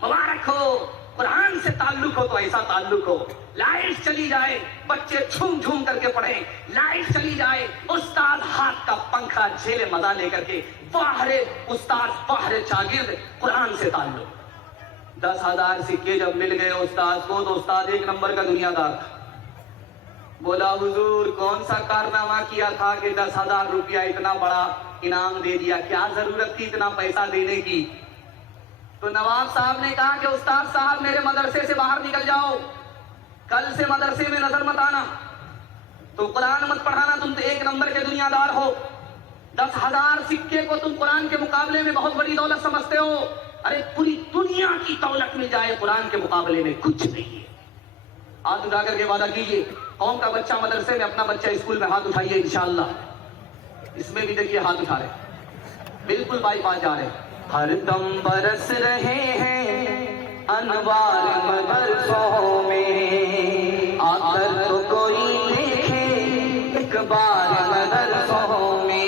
مبارک ہو، قرآن سے تعلق ہو تو ایسا تعلق ہو. لائٹ چلی جائے بچے جھوم جھوم کر کے پڑھیں، لائٹ چلی جائے استاد ہاتھ کا پنکھا جھیلے، مزہ لے کر کے. باہر استاد، باہر شاگرد، قرآن سے تعلق. 10,000 سکے جب مل گئے استاد کو تو استاد 1 نمبر کا دنیا دار تھا. بولا حضور کون سا کارنامہ کیا تھا کہ 10,000 روپیہ اتنا بڑا انعام دے دیا؟ کیا ضرورت تھی اتنا پیسہ دینے کی؟ تو نواب صاحب نے کہا کہ استاد صاحب میرے مدرسے سے باہر نکل جاؤ، کل سے مدرسے میں نظر مت آنا، تو قرآن مت پڑھانا، تم تو 1 نمبر کے دنیا دار ہو. 10,000 سکے کو تم قرآن کے مقابلے میں بہت بڑی دولت سمجھتے ہو. ارے پوری دنیا کی دولت مل جائے قرآن کے مقابلے میں کچھ نہیں ہے. ہاتھ اٹھا کر کے وعدہ کیجئے، قوم کا بچہ مدرسے میں، اپنا بچہ اسکول میں، ہاتھ اٹھائیے انشاءاللہ. اس میں بھی دیکھیے ہاتھ اٹھا رہے، بالکل بائی پاس جا رہے. ہر دم برس رہے ہیں انوار مدرسوں میں، آ کر تو کوئی دیکھے ایک بار مدرسوں میں.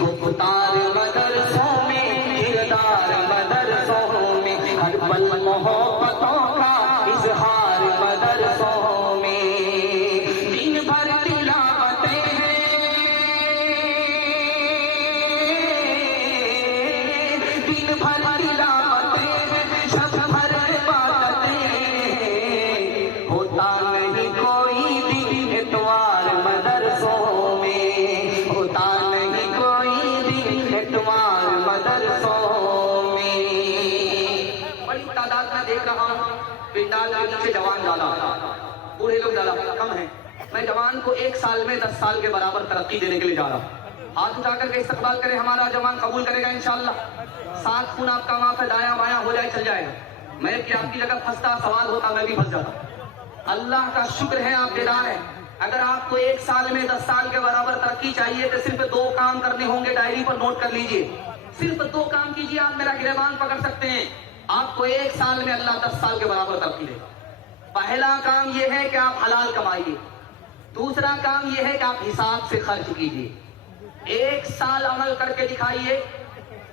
گفتار مدرسوں میں، کردار مدرسوں میں، ہر پل محبتوں کا اظہار مدرسوں میں. دن بھر تلاوتیں ہیں، دن بھر تلاوتیں ہیں، شب بھر عبادتیں ہیں. ہوتا نہیں کوئی دن اتوار مدرسوں میں، ہوتا نہیں کوئی دن اتوار مدرسوں میں. بڑی تعداد میں دیکھ رہا ہوں پنڈال کے نیچے جوان ڈالا، بوڑھے لوگ ڈالا کم ہیں. میں جوان کو 1 سال میں 10 سال کے برابر ترقی دینے کے لیے جا رہا ہوں. ہاتھ اٹھا کر کے استقبال کرے، ہمارا جوان قبول کرے گا انشاءاللہ. 7 خون آپ کا معاف ہے، دایاں بایاں ہو جائے چل جائے گا. میں کہ آپ کی جگہ پھنستا سوال ہوتا میں بھی پھنس جاتا. اللہ کا شکر ہے آپ بیدار ہیں. اگر آپ کو 1 سال میں 10 سال کے برابر ترقی چاہیے تو صرف 2 کام کرنے ہوں گے, ڈائری پر نوٹ کر لیجئے. صرف 2 کام کیجئے, آپ میرا گریبان پکڑ سکتے ہیں. آپ کو 1 سال میں اللہ 10 سال کے برابر ترقی دے گا. پہلا کام یہ ہے کہ آپ حلال کمائیے. دوسرا کام یہ ہے کہ آپ حساب سے خرچ کیجئے. 1 سال عمل کر کے دکھائیے,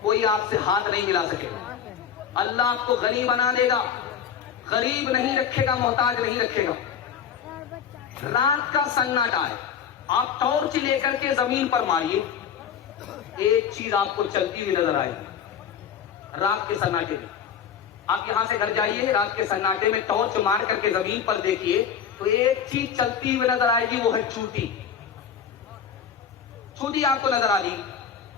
کوئی آپ سے ہاتھ نہیں ملا سکے. اللہ آپ کو غنی بنا دے گا, غریب نہیں رکھے گا, محتاج نہیں رکھے گا. رات کا سناٹا ہے, آپ ٹارچ لے کر کے زمین پر ماریے, ایک چیز آپ کو چلتی ہوئی نظر آئے گی. رات کے سناٹے میں آپ یہاں سے گھر جائیے, رات کے سناٹے میں ٹارچ مار کر کے زمین پر دیکھیے تو ایک چیز چلتی ہوئی نظر آئے گی, وہ ہے چونٹی. چونٹی آپ کو نظر آ رہی,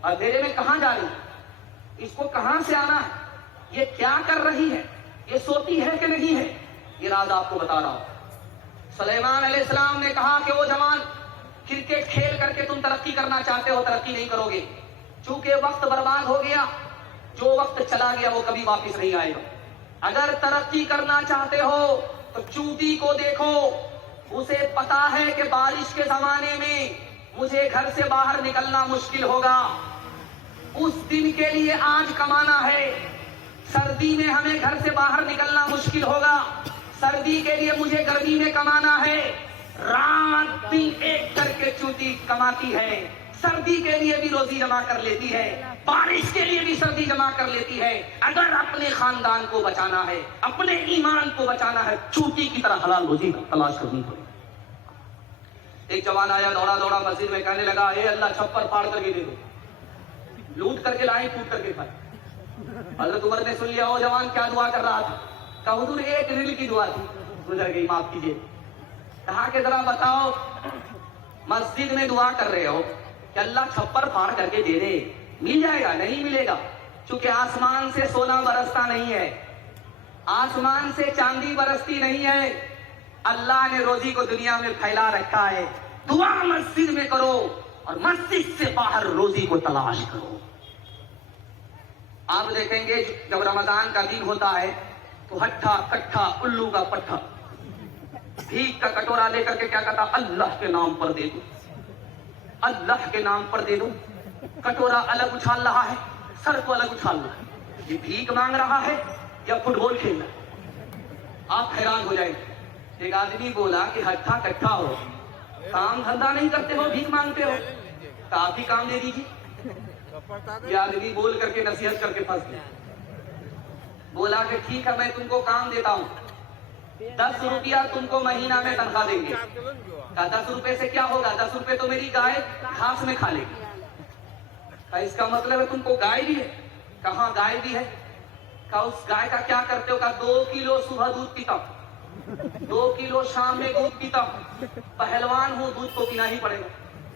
اندھیرے میں کہاں جا رہی, اس کو کہاں سے آنا ہے, یہ کیا کر رہی ہے, یہ سوتی ہے کہ نہیں ہے, یہ راز آپ کو بتا رہا ہوں. سلیمان علیہ السلام نے کہا کہ وہ جوان, کرکٹ کھیل کر کے تم ترقی کرنا چاہتے ہو, ترقی نہیں کرو گے, چونکہ وقت برباد ہو گیا. جو وقت چلا گیا وہ کبھی واپس نہیں آئے گا. اگر ترقی کرنا چاہتے ہو تو چونٹی کو دیکھو, اسے پتا ہے کہ بارش کے زمانے میں مجھے گھر سے باہر نکلنا مشکل ہوگا, اس دن کے لیے آج کمانا ہے. سردی میں ہمیں گھر سے باہر نکلنا مشکل ہوگا, سردی کے لیے مجھے گرمی میں کمانا ہے. رات دن ایک کر کے چونٹی کماتی ہے, سردی کے لیے بھی روزی جمع کر لیتی ہے, بارش کے لیے بھی سردی جمع کر لیتی ہے. اگر اپنے خاندان کو بچانا ہے, اپنے ایمان کو بچانا ہے, چونٹی کی طرح حلال روزی تلاش کرنی پڑے. ایک جوان آیا, دوڑا دوڑا مسجد میں, کہنے لگا اے اللہ چھپر پھاڑ کر کے دے دو, لوٹ کر کے لائیں, ٹوٹ کر کے کھائے. حضرت عمر نے سن لیا, او جوان کیا دعا کر رہا تھا؟ کہا حضور ایک ریل کی دعا تھی, گزر گئی, معاف کیجیے. کہا کہ ذرا بتاؤ, مسجد میں دعا کر رہے ہو کہ اللہ چھپر پھاڑ کر کے دے دے, مل جائے گا؟ نہیں ملے گا, چونکہ آسمان سے سونا برستا نہیں ہے, آسمان سے چاندی برستی نہیں ہے. اللہ نے روزی کو دنیا میں پھیلا رکھا ہے. دعا مسجد میں کرو اور مسجد سے باہر روزی کو تلاش کرو. آپ دیکھیں گے جب رمضان کا دن ہوتا ہے تو ہٹھا کٹھا الو کا پٹھا بھیک کا کٹورا لے کر کے کیا کہتا, اللہ کے نام پر دے دو, اللہ کے نام پر دے دو. کٹورا الگ اچھال رہا ہے, سر کو الگ اچھال رہا ہے, یہ بھیک مانگ رہا ہے یا فٹ بال کھیل رہا ہے. آپ حیران ہو جائیں گے. ایک آدمی بولا کہ ہٹھا کٹھا ہو, کام دھندا نہیں کرتے ہو, بھیک مانگتے ہو, تو آپ ہی کام دے دیجیے. یہ آدمی بول کر کے نصیحت کر کے پھنس گیا. بولا کہ ٹھیک ہے میں تم کو کام دیتا ہوں, 10 روپیہ تم کو مہینہ میں تنخواہ دیں گے. کہا 10 روپے سے کیا ہوگا, 10 روپے تو میری گائے گھاس میں کھا لے گی. کہا اس کا مطلب ہے تم کو گائے بھی ہے؟ کہاں گائے بھی ہے. کہا اس گائے کا کیا کرتے ہو؟ کہا 2 کلو صبح دودھ پیتا ہوں, 2 کلو شام میں دودھ پیتا ہوں, پہلوان ہوں, دودھ کو پینا ہی پڑے گا.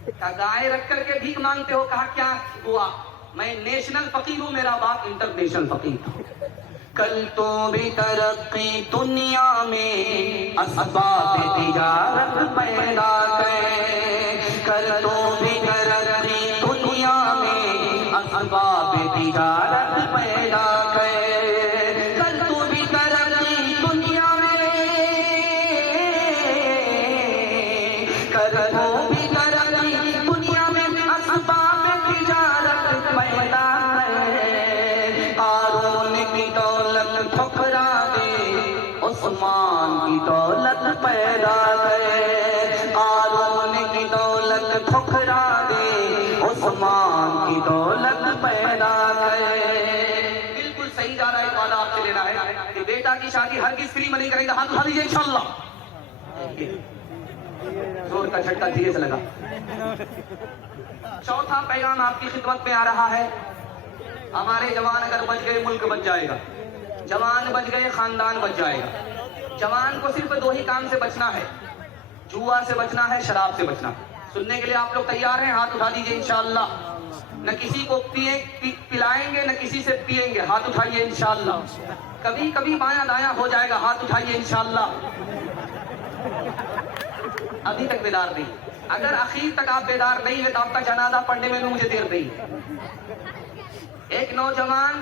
کہا گائے رکھ کر کے بھیک مانگتے ہو؟ کہا کیا ہوا, میں نیشنل فقیر ہوں, میرا باپ انٹرنیشنل فقیر تھا. کل تو بھی ترقی دنیا میں اسباب تجارت پیدا کرے, کل تو بھی ترقی دنیا میں اسباب تجارت پیدا کرے, کل تو بھی ترقی دنیا میں, کل تو بھی ترقی دنیا میں اسباب تجارت پیدا کرے. قارون کی دولت ٹھکرا دے, عثمان کی دولت پیدا کرے. قارون کی دولت ٹھکرا دے, عثمان کی دولت پیدا کرے. بالکل صحیح جا رہا ہے. وعدہ آپ سے لینا ہے کہ بیٹا کی شادی ہرگز فری میں نہیں کریں گے. ہاتھ اٹھا لیجیے انشاءاللہ. زور کا جھٹکا دھیرے سے لگا. چوتھا پیغام آپ کی خدمت میں آ رہا ہے. ہمارے جوان اگر بچ گئے ملک بچ جائے گا, جوان بچ گئے خاندان بچ جائے گا. جوان کو صرف 2 ہی کام سے بچنا ہے, جوا سے بچنا ہے, شراب سے بچنا ہے. سننے کے لیے آپ لوگ تیار ہیں؟ ہاتھ اٹھا دیجیے انشاءاللہ. نہ کسی کو پلائیں گے نہ کسی سے پیئیں گے. ہاتھ اٹھائیے انشاءاللہ. کبھی کبھی بایاں دایاں ہو جائے گا. ہاتھ اٹھائیے انشاءاللہ. ابھی تک بیدار نہیں. اگر اخیر تک آپ بیدار نہیں ہے تو آپ کا جنازہ پڑھنے میں مجھے دیر نہیں. ایک نوجوان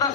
10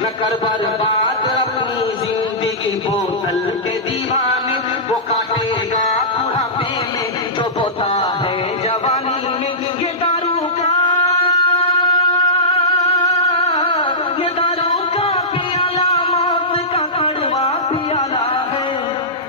نہ کر برباد اپنی زندگی بوتل کے دیوانے، وہ کاٹے گا بڑھاپے میں جو بوتا ہے جوانی میں۔ یہ دارو کا پیالہ موت کا کڑوا پیالہ ہے،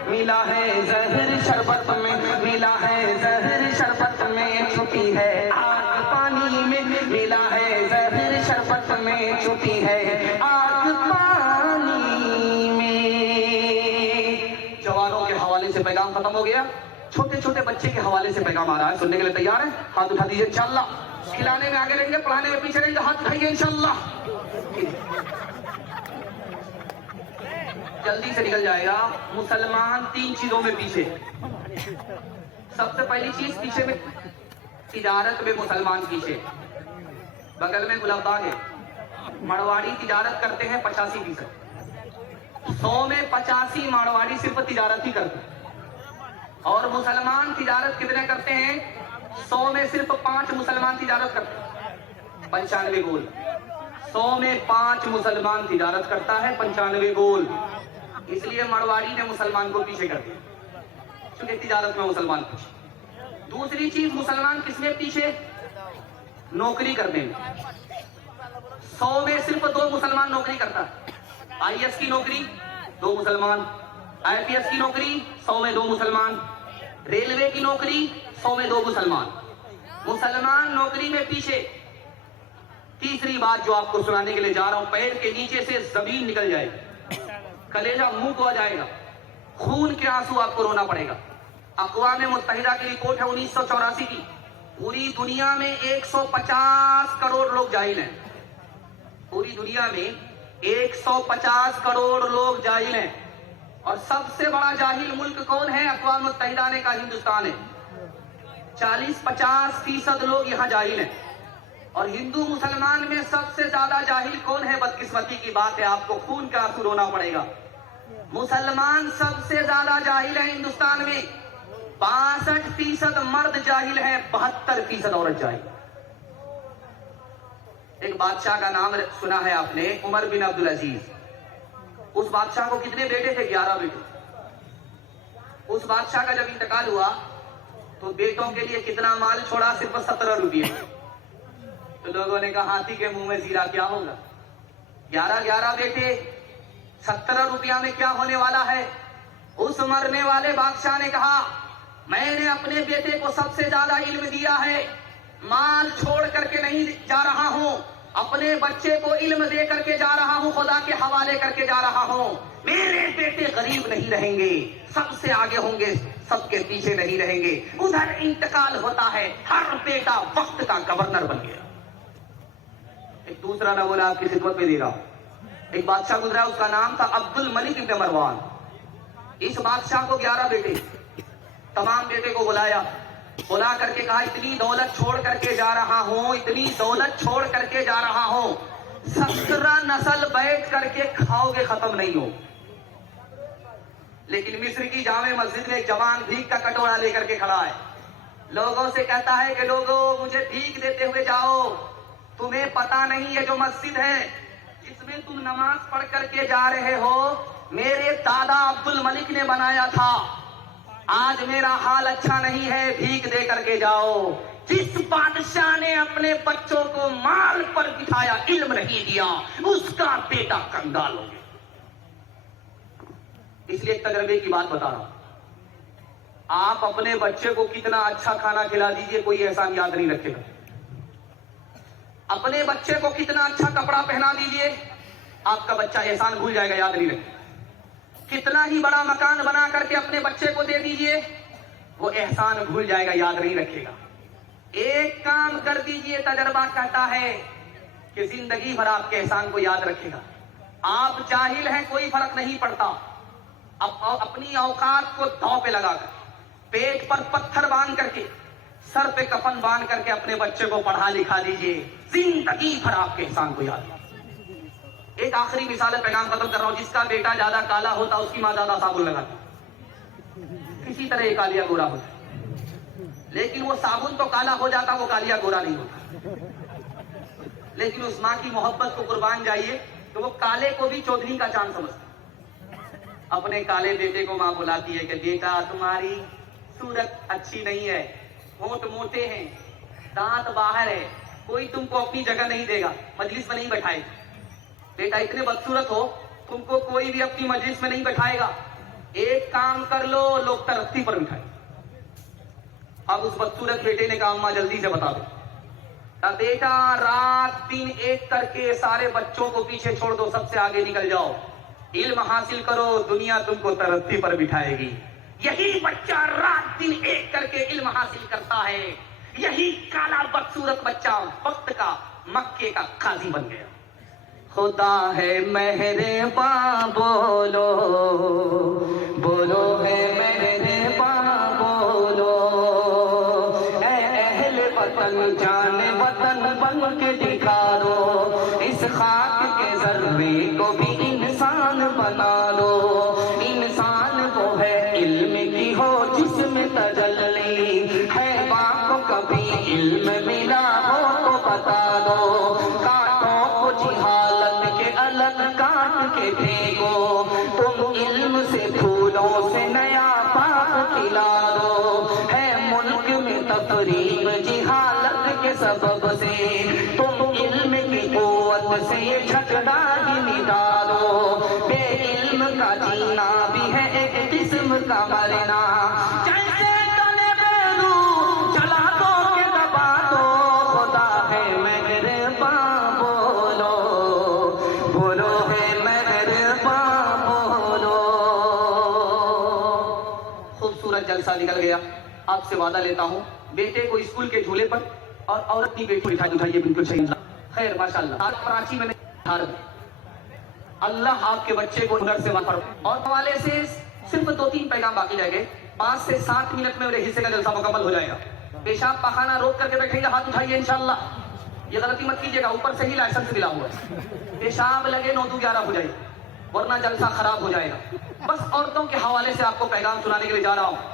ملا ہے زہر شربت میں، ملا ہے زہر شربت میں، چھپی ہے آگ پانی میں، ملا ہے زہر شربت میں، چھپی ہے آگ پانی میں۔ جوانوں کے حوالے سے پیغام ختم ہو گیا، چھوٹے چھوٹے بچے کے حوالے سے پیغام آ رہا ہے، سننے کے لیے تیار ہیں؟ ہاتھ اٹھا دیجیے انشاءاللہ۔ کھلانے میں آگے رہیں گے، پڑھانے میں پیچھے رہیں گے، ہاتھ اٹھائیے انشاءاللہ۔ جلدی سے نکل جائے گا۔ مسلمان 3 چیزوں میں پیچھے۔ سب سے پہلی چیز پیچھے میں تجارت میں مسلمان پیچھے۔ بغل میں گلاب باغ ہے، مڑواڑی تجارت کرتے ہیں 85%، 100 میں 85 مارواڑی صرف تجارت ہی کرتے ہیں، اور مسلمان تجارت کتنے کرتے ہیں؟ 100 میں صرف 5 مسلمان تجارت کرتے ہیں، 95 گول۔ 100 میں 5 مسلمان تجارت کرتا ہے، 95 گول۔ اس لیے مڑواڑی نے مسلمان کو پیچھے کر دیا، کیونکہ تجارت میں مسلمان پیچھے۔ دوسری چیز، مسلمان کس میں پیچھے؟ نوکری کرنے میں۔ 100 میں صرف 2 مسلمان نوکری کرتا ہے، IAS کی نوکری 2 مسلمان، IPS کی نوکری 100 میں 2 مسلمان، ریلوے کی نوکری 100 میں 2 مسلمان۔ مسلمان نوکری میں پیچھے۔ تیسری بات جو آپ کو سنانے کے لیے جا رہا ہوں، پیر کے نیچے سے زمین نکل جائے گی، کلیجہ منہ کو آ جائے گا، خون کے آنسو آپ کو رونا پڑے گا۔ اقوام متحدہ کی رپورٹ ہے 1984 کی، پوری دنیا میں 150 کروڑ لوگ جاہل ہیں، پوری دنیا میں 150 کروڑ لوگ جاہل ہیں، اور سب سے بڑا جاہل ملک کون ہے؟ اقوام متحدہ نے کہا ہندوستان ہے۔ 40-50% لوگ یہاں جاہل ہیں، اور ہندو مسلمان میں سب سے زیادہ جاہل کون ہے؟ بدقسمتی کی بات ہے، آپ کو خون کا آنسو رونا پڑے گا۔ مسلمان سب سے زیادہ جاہل ہیں ہندوستان میں، 62% مرد جاہل ہیں، 72% عورت جاہل۔ ایک بادشاہ کا نام سنا ہے آپ نے، عمر بن عبدالعزیز۔ اس بادشاہ کو کتنے بیٹے تھے؟ 11 بیٹے۔ اس بادشاہ کا جب انتقال ہوا تو بیٹوں کے لیے کتنا مال چھوڑا؟ صرف 17 روپئے۔ تو لوگوں نے کہا ہاتھی کے منہ میں زیرہ، کیا ہوگا؟ 11 بیٹے، 17 روپیہ میں کیا ہونے والا ہے؟ اس مرنے والے بادشاہ نے کہا میں نے اپنے بیٹے کو سب سے زیادہ علم دیا ہے، مال چھوڑ کر کے نہیں جا رہا ہوں، اپنے بچے کو علم دے کر کے جا رہا ہوں، خدا کے حوالے کر کے جا رہا ہوں۔ میرے بیٹے غریب نہیں رہیں گے، سب سے آگے ہوں گے، سب کے پیچھے نہیں رہیں گے۔ ادھر انتقال ہوتا ہے، ہر بیٹا وقت کا گورنر بن گیا۔ ایک دوسرا نمونہ آپ کی خدمت میں دے رہا ہوں۔ ایک بادشاہ گزرا، اس کا نام تھا عبد الملک ابن مروان۔ اس بادشاہ کو 11 بیٹے، تمام بیٹے کو بلا کر کے کہا اتنی دولت چھوڑ کر کے جا رہا ہوں، اتنی دولت چھوڑ کر کے جا رہا ہوں، 17 نسل بیٹھ کر کے کھاؤ گے، ختم نہیں ہو۔ لیکن مصر کی جامع مسجد میں ایک جوان بھیک کا کٹورا لے کر کے کھڑا ہے، لوگوں سے کہتا ہے کہ لوگوں مجھے بھیک دیتے ہوئے جاؤ، تمہیں پتا نہیں ہے جو مسجد ہے جس میں تم نماز پڑھ کر کے جا رہے ہو، میرے دادا عبد الملک نے بنایا تھا، آج میرا حال اچھا نہیں ہے، بھیک دے کر کے جاؤ۔ جس بادشاہ نے اپنے بچوں کو مال پر بٹھایا، علم نہیں دیا، اس کا بیٹا کنگال ہو گیا۔ اس لیے ایک تجربے کی بات بتا رہا ہوں، آپ اپنے بچے کو کتنا اچھا کھانا کھلا دیجئے، کوئی احسان یاد نہیں رکھے گا۔ اپنے بچے کو کتنا اچھا کپڑا پہنا دیجئے، آپ کا بچہ احسان بھول جائے گا، یاد نہیں رکھے گا۔ کتنا ہی بڑا مکان بنا کر کے اپنے بچے کو دے دیجئے، وہ احسان بھول جائے گا، یاد نہیں رکھے گا۔ ایک کام کر دیجئے، تجربہ کہتا ہے کہ زندگی بھر آپ کے احسان کو یاد رکھے گا۔ آپ جاہل ہیں، کوئی فرق نہیں پڑتا، اپنی اوقات کو داؤ پہ لگا کر، پیٹ پر پتھر باندھ کر کے، سر پہ کفن باندھ کر کے اپنے بچے کو پڑھا لکھا دیجئے، زندگی بھر آپ کے احسان کو یاد رکھے۔ ایک آخری مثال ہے، پیغام ختم کر رہا ہوں۔ جس کا بیٹا زیادہ کالا ہوتا اس کی ماں زیادہ صابن لگاتی، کسی طرح یہ کالیا گورا ہوتا، لیکن وہ صابن تو کالا ہو جاتا، وہ کالیا گورا نہیں ہوتا۔ لیکن اس ماں کی محبت کو قربان جائیے، تو وہ کالے کو بھی چودھری کا چاند سمجھتا. اپنے کالے بیٹے کو ماں بلاتی ہے کہ بیٹا تمہاری صورت اچھی نہیں ہے, ہونٹ موٹے ہیں, دانت باہر ہے, کوئی تم کو اپنی جگہ نہیں دے گا, مجلس میں نہیں بٹھائے. بیٹا اتنے بدصورت ہو, تم کو کوئی بھی اپنی مجلس میں نہیں بٹھائے گا. ایک کام کر لو, لوگ ترقی پر بٹھائے. اب اس بدصورت بیٹے نے کہا اماں جلدی سے بتا دو. بیٹا رات دن ایک کر کے سارے بچوں کو پیچھے چھوڑ دو, سب سے آگے نکل جاؤ, علم حاصل کرو, دنیا تم کو ترقی پر بٹھائے گی. یہی بچہ رات دن ایک کر کے علم حاصل کرتا ہے, یہی کالا بدصورت بچہ وقت کا مکے کا قاضی بن گیا. خدا ہے مہرباں, بولو بولو ہے مہرباں, بولو اے اہل وطن, جان وطن بن کے دکھا دو, اس خاک کے ذرے کو بھی انسان بنا دو. انسان وہ ہے علم کی ہو جس میں تجلی ہے, باپ کبھی علم ملا ہو تو بتا دو. کانٹوں کو جہالت کے الگ کاٹ کے پھینکو, تم علم سے پھولوں سے نیا پاک کھلا دو. ہے ملک میں تقریب جہالت کے سبب سے, تم علم کی قوت سے یہ جھگڑا ہی مٹا دو. بے علم کا جینا بھی ہے ایک قسم کا مرنا, جیسے تنے بیرو جلا دو کہ دبا دو. خدا ہے مہرباں, بولو بولو ہے مہرباں, بولو. خوبصورت جلسہ نکل گیا. آپ سے وعدہ لیتا ہوں, بیٹے کو اسکول کے جھولے پر اور عورت کی بیٹی کو اٹھائیے, بالکل صحیح. خیر ماشاءاللہ, آج کراچی میں اللہ آپ کے بچے کو ہنر سے مفر. اور حوالے سے صرف 2-3 پیغام باقی رہ گئے. 5 سے 7 منٹ میں میرے حصے کا جلسہ مکمل ہو جائے گا. پیشاب پخانہ روک کر کے بیٹھیں گے, ہاتھ اٹھائیے انشاءاللہ. یہ غلطی مت کیجیے گا, اوپر سے ہی لائسنس ملا ہوا ہے. پیشاب لگے 9-11 ہو جائے, ورنہ جلسہ خراب ہو جائے گا. بس عورتوں کے حوالے سے آپ کو پیغام سنانے کے لیے جا رہا ہوں.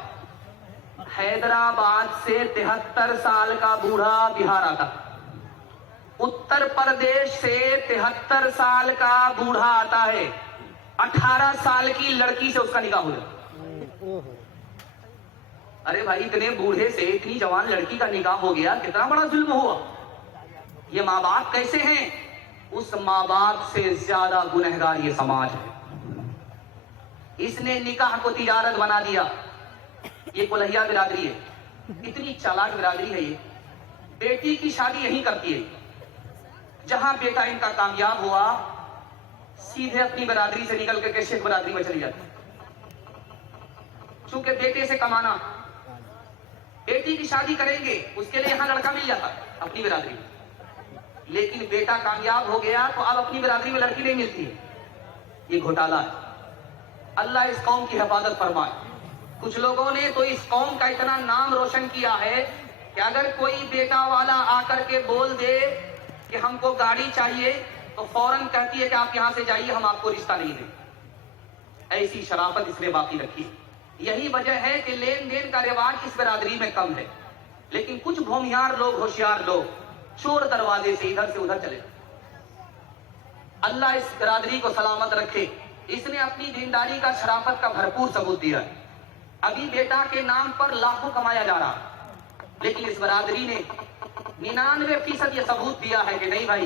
حیدرآباد سے 73 سال کا بوڑھا بہار آتا, اتر پردیش سے 73 سال کا بوڑھا آتا ہے, 18 سال کی لڑکی سے اس کا نکاح ہو جائے. ارے بھائی, اتنے بوڑھے سے اتنی جوان لڑکی کا نکاح ہو گیا, کتنا بڑا ظلم ہوا. یہ ماں باپ کیسے ہیں؟ اس ماں باپ سے زیادہ گنہگار یہ سماج ہے. اس نے نکاح کو تجارت بنا دیا. یہ کلہیا برادری ہے, اتنی چالاک برادری ہے. یہ بیٹی کی شادی یہیں کرتی ہے. جہاں بیٹا ان کا کامیاب ہوا, سیدھے اپنی برادری سے نکل کر کے شیخ برادری میں چلی جاتی. چونکہ بیٹے سے کمانا, بیٹی کی شادی کریں گے اس کے لیے یہاں لڑکا مل جاتا ہے اپنی برادری میں. لیکن بیٹا کامیاب ہو گیا تو اب اپنی برادری میں لڑکی نہیں ملتی ہے. یہ گھوٹالہ ہے. اللہ اس قوم کی حفاظت فرمائے. کچھ لوگوں نے تو اس قوم کا اتنا نام روشن کیا ہے کہ اگر کوئی بیٹا والا آ کر کے بول دے کہ ہم کو گاڑی چاہیے تو فوراً کہتی ہے کہ آپ یہاں سے جائیے, ہم آپ کو رشتہ نہیں دیں. ایسی شرافت اس نے باقی رکھی. یہی وجہ ہے کہ لین دین کا رواج اس برادری میں کم ہے. لیکن کچھ بھومیار لوگ, ہوشیار لوگ, چور دروازے سے ادھر سے ادھر چلے. اللہ اس برادری کو سلامت رکھے. اس نے اپنی دینداری کا, شرافت کا بھرپور ثبوت دیا. ابھی بیٹا کے نام پر لاکھوں کمایا جا رہا, لیکن اس برادری نے 99% یہ ثبوت دیا ہے کہ نہیں بھائی,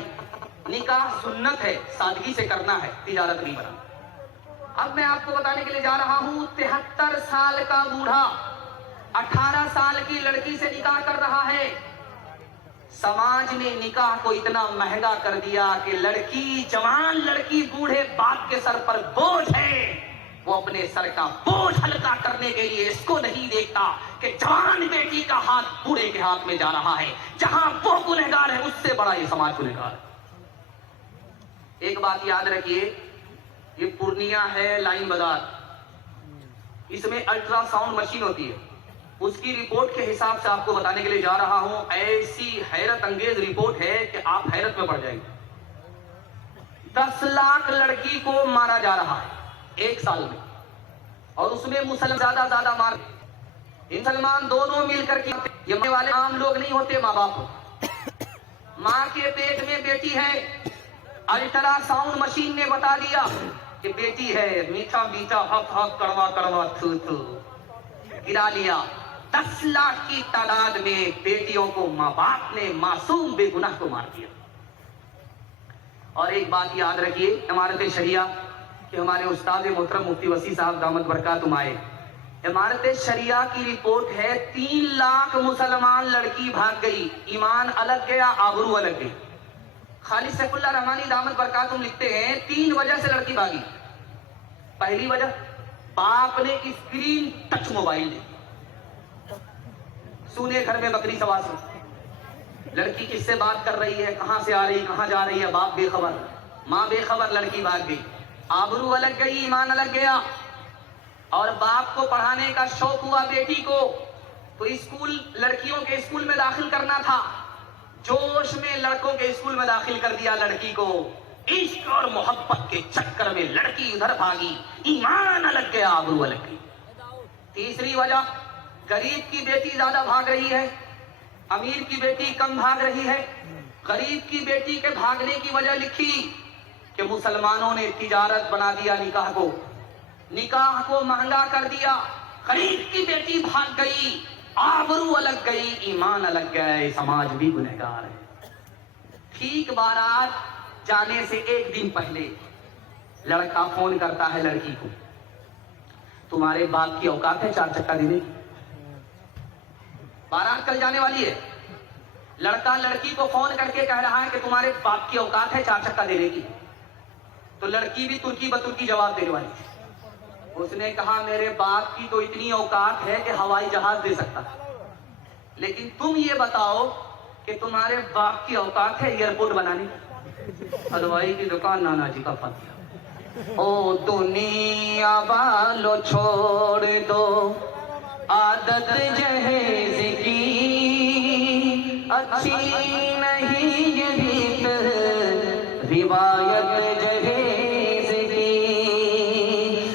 نکاح سنت ہے, سادگی سے کرنا ہے, تجارت نہیں بنا. اب میں آپ کو بتانے کے لیے جا رہا ہوں, 73 سال کا بوڑھا 18 سال کی لڑکی سے نکاح کر رہا ہے. سماج نے نکاح کو اتنا مہنگا کر دیا کہ لڑکی, جوان لڑکی بوڑھے باپ کے سر پر بوجھ ہے. وہ اپنے سر کا بوجھ ہلکا کرنے کے لیے اس کو نہیں دیکھتا کہ جوان بیٹی کا ہاتھ بوڑھے کے ہاتھ میں جا رہا ہے. جہاں وہ گنہگار ہے اس سے بڑا یہ سماج گنہگار ہے. ایک بات یاد رکھیے, یہ پورنیہ ہے لائن بازار, اس میں الٹرا ساؤنڈ مشین ہوتی ہے. اس کی رپورٹ کے حساب سے آپ کو بتانے کے لیے جا رہا ہوں. ایسی حیرت انگیز رپورٹ ہے کہ آپ حیرت میں پڑ جائیں گے. 10 لاکھ لڑکی کو مارا جا رہا ہے 1 سال میں, اور اس میں مسلمان زیادہ مار. مسلمان دونوں مل کر کے, یہ مرنے والے عام لوگ نہیں ہوتے, ماں باپ. ماں کے پیٹ میں بیٹی ہے, الٹرا ساؤنڈ مشین نے بتا دیا کہ بیٹی ہے، میٹھا میٹھا ہف ہف کڑوا کڑوا تھو تھو، گرا لیا۔ 10 لاکھ کی تعداد میں بیٹیوں کو ماں باپ نے معصوم بے گناہ کو مار دیا۔ اور ایک بات یاد رکھیے امارت شریعہ کہ ہمارے استاد محترم مفتی وسیع صاحب دامت برکاتہم آئے، امارت شریعہ کی رپورٹ ہے 3 لاکھ مسلمان لڑکی بھاگ گئی، ایمان الگ گیا، آبرو الگ گئی۔ خالد سیف اللہ رحمانی دامت برکاتہم لکھتے ہیں 3 وجہ سے لڑکی بھاگی۔ پہلی وجہ، باپ نے اسکرین ٹچ موبائل لی، سونے گھر میں بکری سواس ہو، لڑکی کس سے بات کر رہی ہے، کہاں سے آ رہی، کہاں جا رہی ہے، باپ بے خبر، ماں بے خبر، لڑکی بھاگ گئی، آبرو الگ گئی، ایمان الگ گیا۔ اور باپ کو پڑھانے کا شوق ہوا بیٹی کو، تو اسکول، لڑکیوں کے اسکول میں داخل کرنا تھا، جوش میں لڑکوں کے اسکول میں داخل کر دیا لڑکی کو، عشق اور محبت کے چکر میں لڑکی ادھر بھاگی، ایمان الگ گیا، آبرو الگ گئی۔ تیسری وجہ، غریب کی بیٹی زیادہ بھاگ رہی ہے، امیر کی بیٹی کم بھاگ رہی ہے۔ غریب کی بیٹی کے بھاگنے کی وجہ لکھی کہ مسلمانوں نے تجارت بنا دیا نکاح کو مہنگا کر دیا، غریب کی بیٹی بھاگ گئی، آبرو الگ گئی، ایمان الگ گئے، سماج بھی گنہگار ہے۔ ٹھیک بارات جانے سے 1 دن پہلے لڑکا فون کرتا ہے لڑکی کو، تمہارے باپ کی اوقات ہے 4 چکا دینے کی، بارات کل جانے والی ہے۔ لڑکا لڑکی کو فون کر کے کہہ رہا ہے کہ تمہارے باپ کی اوقات ہے 4 چکا دینے کی، تو لڑکی بھی ترکی بترکی جواب دینے والی تھی۔ اس نے کہا میرے باپ کی تو اتنی اوقات ہے کہ ہوائی جہاز دے سکتا، لیکن تم یہ بتاؤ کہ تمہارے باپ کی اوقات ہے ایئرپورٹ بنانے کی؟ حلوائی کی دکان نانا جی کا فتح۔ او دنیا والو چھوڑ دو عادت جہیز کی، اچھی نہیں یہ ریت روایت جہیز کی۔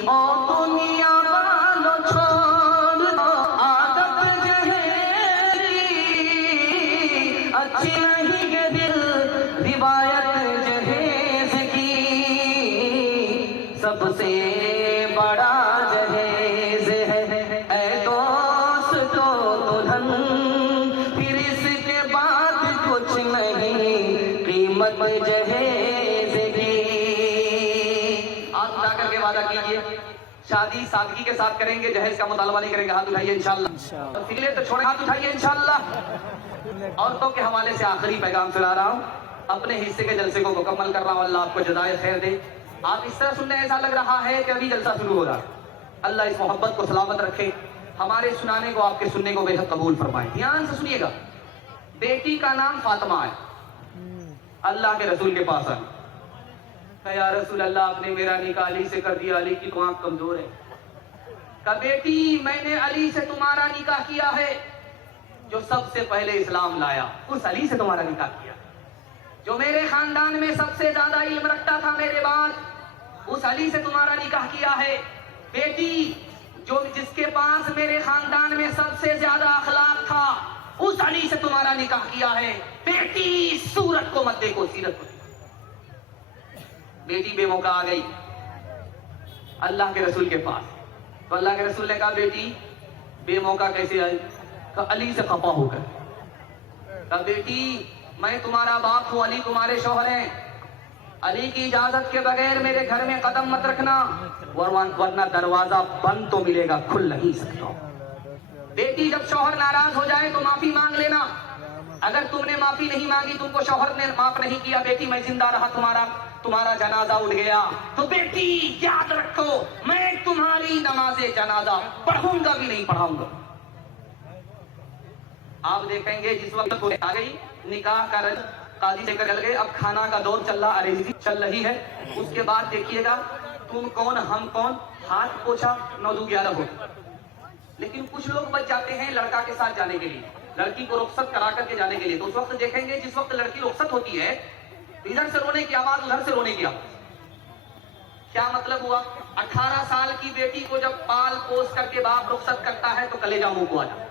او دنیا والو چھوڑ دو عادت جہیز کی، اچھی نہیں یہ دل روایت جہیز کی، سب سے بڑا جہیز ہے اے دوست تو دلہن، پھر اس کے بعد کچھ نہیں قیمت جہیز کی۔ آپ جا کر کے وعدہ کیجئے شادی سادگی کے ساتھ کریں گے، جہیز کا مطالبہ نہیں کریں گے، ہاتھ اٹھائیے انشاءاللہ، فیلے تو چھوڑیں، ہاتھ اٹھائیے انشاءاللہ۔ عورتوں کے حوالے سے آخری پیغام سنا رہا ہوں، اپنے حصے کے جلسے کو مکمل کر رہا ہوں، اللہ آپ کو جزائے خیر دے۔ آپ اس طرح سننے ایسا لگ رہا ہے کہ ابھی جلسہ شروع ہو رہا ہے، اللہ اس محبت کو سلامت رکھے، ہمارے سنانے کو آپ کے سننے کو بے حد قبول فرمائے۔ دھیان سے سنیے گا، بیٹی کا نام فاطمہ ہے، اللہ کے رسول کے پاس آئی کہ یا رسول اللہ آپ نے میرا نکاح علی سے کر دیا، علی کی تو آنکھ کمزور ہے۔ کہا بیٹی میں نے علی سے تمہارا نکاح کیا ہے جو سب سے پہلے اسلام لایا، اس علی سے تمہارا نکاح کیا، جو میرے خاندان میں سب سے زیادہ علم رکھتا تھا میرے بعد، اس علی سے تمہارا نکاح کیا ہے۔ بیٹی جس کے پاس میرے خاندان میں سب سے زیادہ اخلاق تھا، اس علی سے تمہارا نکاح کیا ہے۔ بیٹی صورت کو مت دیکھو، سیرت کو دیکھو۔ بیٹی بے موقع آ گئی اللہ کے رسول کے پاس، تو اللہ کے رسول نے کہا بیٹی بے موقع کیسے آئی؟ کہا علی سے خفا ہو کر۔ کہا بیٹی میں تمہارا باپ ہوں، علی تمہارے شوہر ہیں، علی کی اجازت کے بغیر میرے گھر میں قدم مت رکھنا، ورنہ دروازہ بند تو ملے گا، کھل نہیں سکتا۔ بیٹی جب شوہر ناراض ہو جائے تو معافی مانگ لینا، اگر تم نے معافی نہیں مانگی، تم کو شوہر نے معاف نہیں کیا، بیٹی میں زندہ رہا، تمہارا جنازہ اٹھ گیا، تو بیٹی یاد رکھو میں تمہاری نماز جنازہ پڑھوں گا بھی نہیں پڑھاؤں گا۔ آپ دیکھیں گے جس وقت آ گئی نکاح کا رسم قاضی سے کر گئے، اب کھانا کا دور چل رہی ہے، اس کے بعد دیکھیے گا تم کون ہم کون، ہاتھ پوچھا 9-11 ہو۔ لیکن کچھ لوگ بچ جاتے ہیں لڑکا کے ساتھ جانے کے لیے، لڑکی کو رخصت کرا کر کے جانے کے لیے، تو اس وقت دیکھیں گے جس وقت لڑکی رخصت ہوتی ہے تو ادھر سے رونے کی آواز، ادھر سے رونے کی آواز۔ کیا مطلب ہوا؟ 18 سال کی بیٹی کو جب پال پوس کر کے باپ رخصت کرتا ہے تو کلیجہ منہ کو آ جاتا ہے،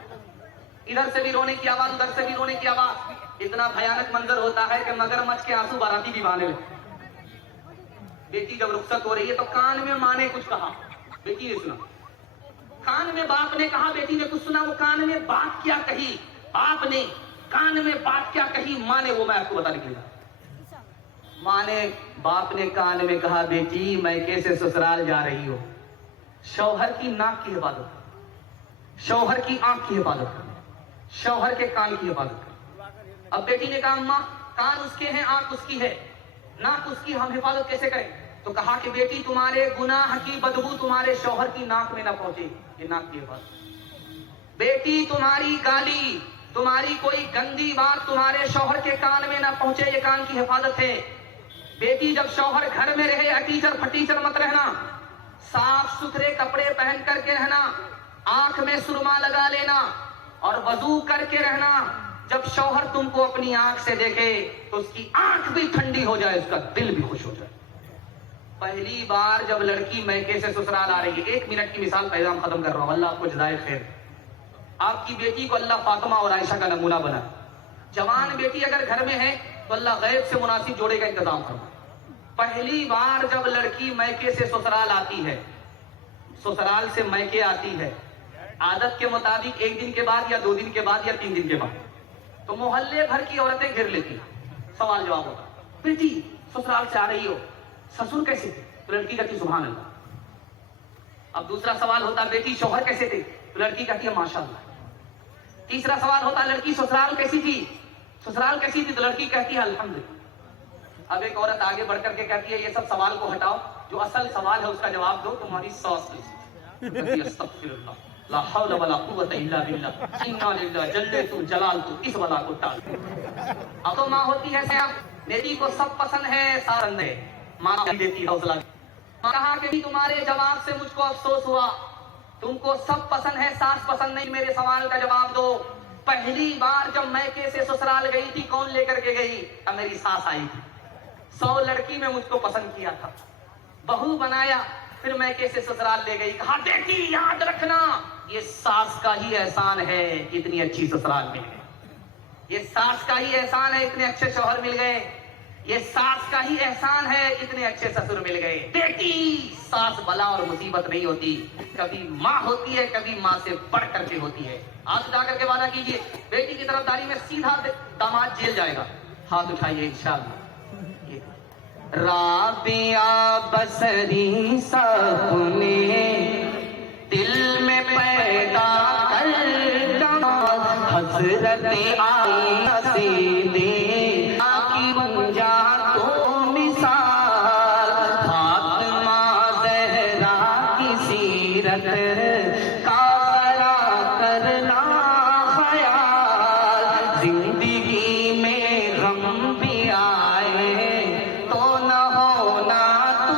ادھر سے بھی رونے کی آواز، ادھر سے بھی رونے کی آواز۔ اتنا بھیانک منظر ہوتا ہے کہ مگرمچھ کے آنسو باراتی بھی بہانے لگتے۔ بیٹی جب رخصت ہو رہی ہے تو کان میں ماں نے کچھ کہا، بیٹی نے سنا، کان میں باپ نے کہا، بیٹی نے کچھ سنا، وہ کان میں بات کیا کہی، باپ نے کان میں بات کیا کہی، ماں نے، وہ میں آپ کو بتا نکلے گا۔ ماں نے، باپ نے کان میں کہا، بیٹی میکے سے سسرال جا رہی ہو، شوہر کی ناک کی حفاظت کر، شوہر کی آنکھ کی حفاظت کر، شوہر کے کان کی حفاظت کر۔ اب بیٹی نے کہا، اماں کان اس کے ہیں، آنکھ اس کی ہے، ناک اس کی، ہم حفاظت کیسے کریں؟ تو کہا کہ بیٹی تمہارے گناہ کی بدبو تمہارے شوہر کی ناک میں نہ پہنچے، یہ ناک کی حفاظت۔ بیٹی تمہاری گالی، تمہاری کوئی گندی بات تمہارے شوہر کے کان میں نہ پہنچے، یہ کان کی حفاظت ہے۔ بیٹی جب شوہر گھر میں رہے اٹیچر پھٹیچر مت رہنا، صاف ستھرے کپڑے پہن کر کے رہنا، آنکھ میں سرما لگا لینا اور وضو کر کے رہنا۔ جب شوہر تم کو اپنی آنکھ سے دیکھے تو اس کی آنکھ بھی ٹھنڈی ہو جائے، اس کا دل بھی خوش ہو جائے۔ پہلی بار جب لڑکی میکے سے سسرال آ رہی ہے، 1 منٹ کی مثال پیغام ختم کر رہا ہوں، اللہ آپ کو جزائے خیر۔ آپ کی بیٹی کو اللہ فاطمہ اور عائشہ کا نمونہ بنا۔ جوان بیٹی اگر گھر میں ہے تو اللہ غیب سے مناسب جوڑے کا انتظام کرنا۔ پہلی بار جب لڑکی میکے سے سسرال آتی ہے، سسرال سے میکے آتی ہے، عادت کے مطابق 1 دن کے بعد یا 2 دن کے بعد یا 3 دن کے بعد، تو محلے بھر کی عورتیں گھر لیتی، سوال جواب ہوتا، بیٹی سسرال سے آ رہی ہو، سسر کیسے تھے؟ تو لڑکی کہتی سبحان اللہ۔ اب دوسرا سوال ہوتا، بیٹی شوہر کیسے تھے؟ تو لڑکی کہتی ہے ماشاء اللہ۔ تیسرا سوال ہوتا، لڑکی سسرال کیسی تھی؟ سسرال کیسی تھی؟ تو لڑکی کہتی ہے الحمدللہ۔ اب ایک عورت آگے بڑھ کر کے کہتی ہے، یہ سب سوال کو ہٹاؤ، جو اصل سوال ہے اس کا جواب دو، تمہاری ساس کیسی تھی؟ استغفر اللہ، لا حول ولا قوت الا باللہ، انا للہ جل تو جلال تو، اس بلا کو ٹال۔ اب تو ماں ہوتی ہے سیاح، بیٹی کو سب پسند ہے، سارند ہے، ماں دیتی ہے حوصلہ۔ کہا کہ تمہارے جواب سے مجھ کو افسوس ہوا، تم کو سب پسند ہے، ساس پسند نہیں، میرے سوال کا جواب دو۔ پہلی بار جب میکے سے سسرال گئی تھی کون لے کر کے گئی؟ اب میری ساس آئی تھی، 100 لڑکی میں مجھ کو پسند کیا تھا، بہو بنایا، پھر میکے سے سسرال لے گئی۔ کہا بیٹی یاد رکھنا، یہ ساس کا ہی احسان ہے کہ اتنی اچھی سسرال مل گئی، یہ ساس کا ہی احسان ہے اتنے اچھے شوہر مل گئے، یہ ساس کا ہی احسان ہے اتنے اچھے سسر مل گئے۔ بیٹی ساس بلا اور مصیبت نہیں ہوتی، کبھی ماں ہوتی ہے، کبھی ماں سے بڑھ کر کے ہوتی ہے۔ ہاتھ اٹھا کر کے وعدہ کیجئے، بیٹی کی طرفداری میں سیدھا داماد جیل جائے گا، ہاتھ اٹھائیے انشاءاللہ۔ رابعہ بصری سپنے دل میں پیدا کرتا، حضرت عائشہ سے دے کی بن جا تو مثال، فاطمہ زہرا کی سیرت کا ذرا کرنا خیال، زندگی میں غم بھی آئے تو نہ ہونا تو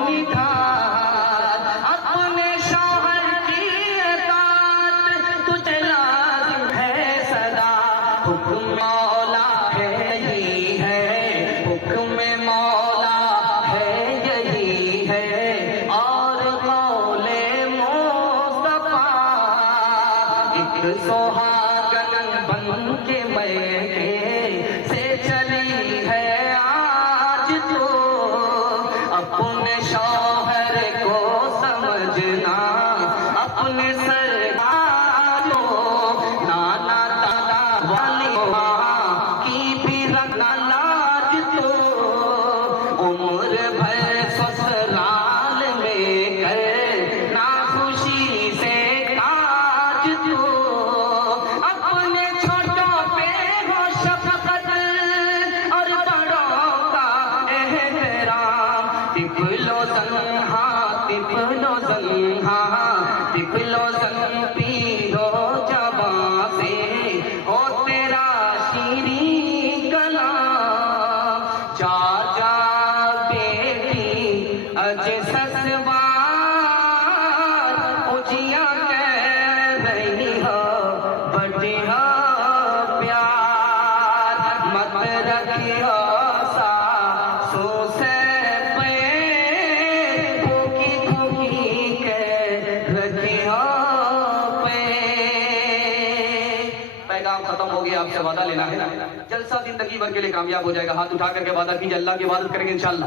نڈھال، اپنے شوہر کی اطاعت تجھے لازم ہے سدا، حکم مولا ہے یہی ہے، حکم مولا ہے یہی ہے، اور قول مصطفیٰ ایک سہاگن بن کے میکے سے چلی ہے آج تو، اپنے شوہر کو سمجھنا اپنے سرکار کو، نانا دادا والی ماں کی بھی رکھنا لاج تو، عمر بھر سسرال میں کرنا خوشی سے کاج تو، اپنے چھوٹوں پہ ہو شفقت اور بڑوں کا احترام، طفلو زنہا طفلو زنہا طفلو زن پیرو جوان سے ہو تیرا شیریں کلام، جا جا بیٹی اج سسوار اجیاں کہہ رہی ہو بڑی ہو پیار، مت رکھی ہو ساسوں سے پیر، پھوکی پھوکی کہہ رکھی ہو پیر۔ پیغام ختم ہو گیا، آپ سے وعدہ لینا ہے، جلسہ زندگی بھر کے لیے کامیاب ہو جائے گا۔ ہاتھ اٹھا کر کے وعدہ کیجیے، اللہ کی عبادت کریں گے انشاءاللہ۔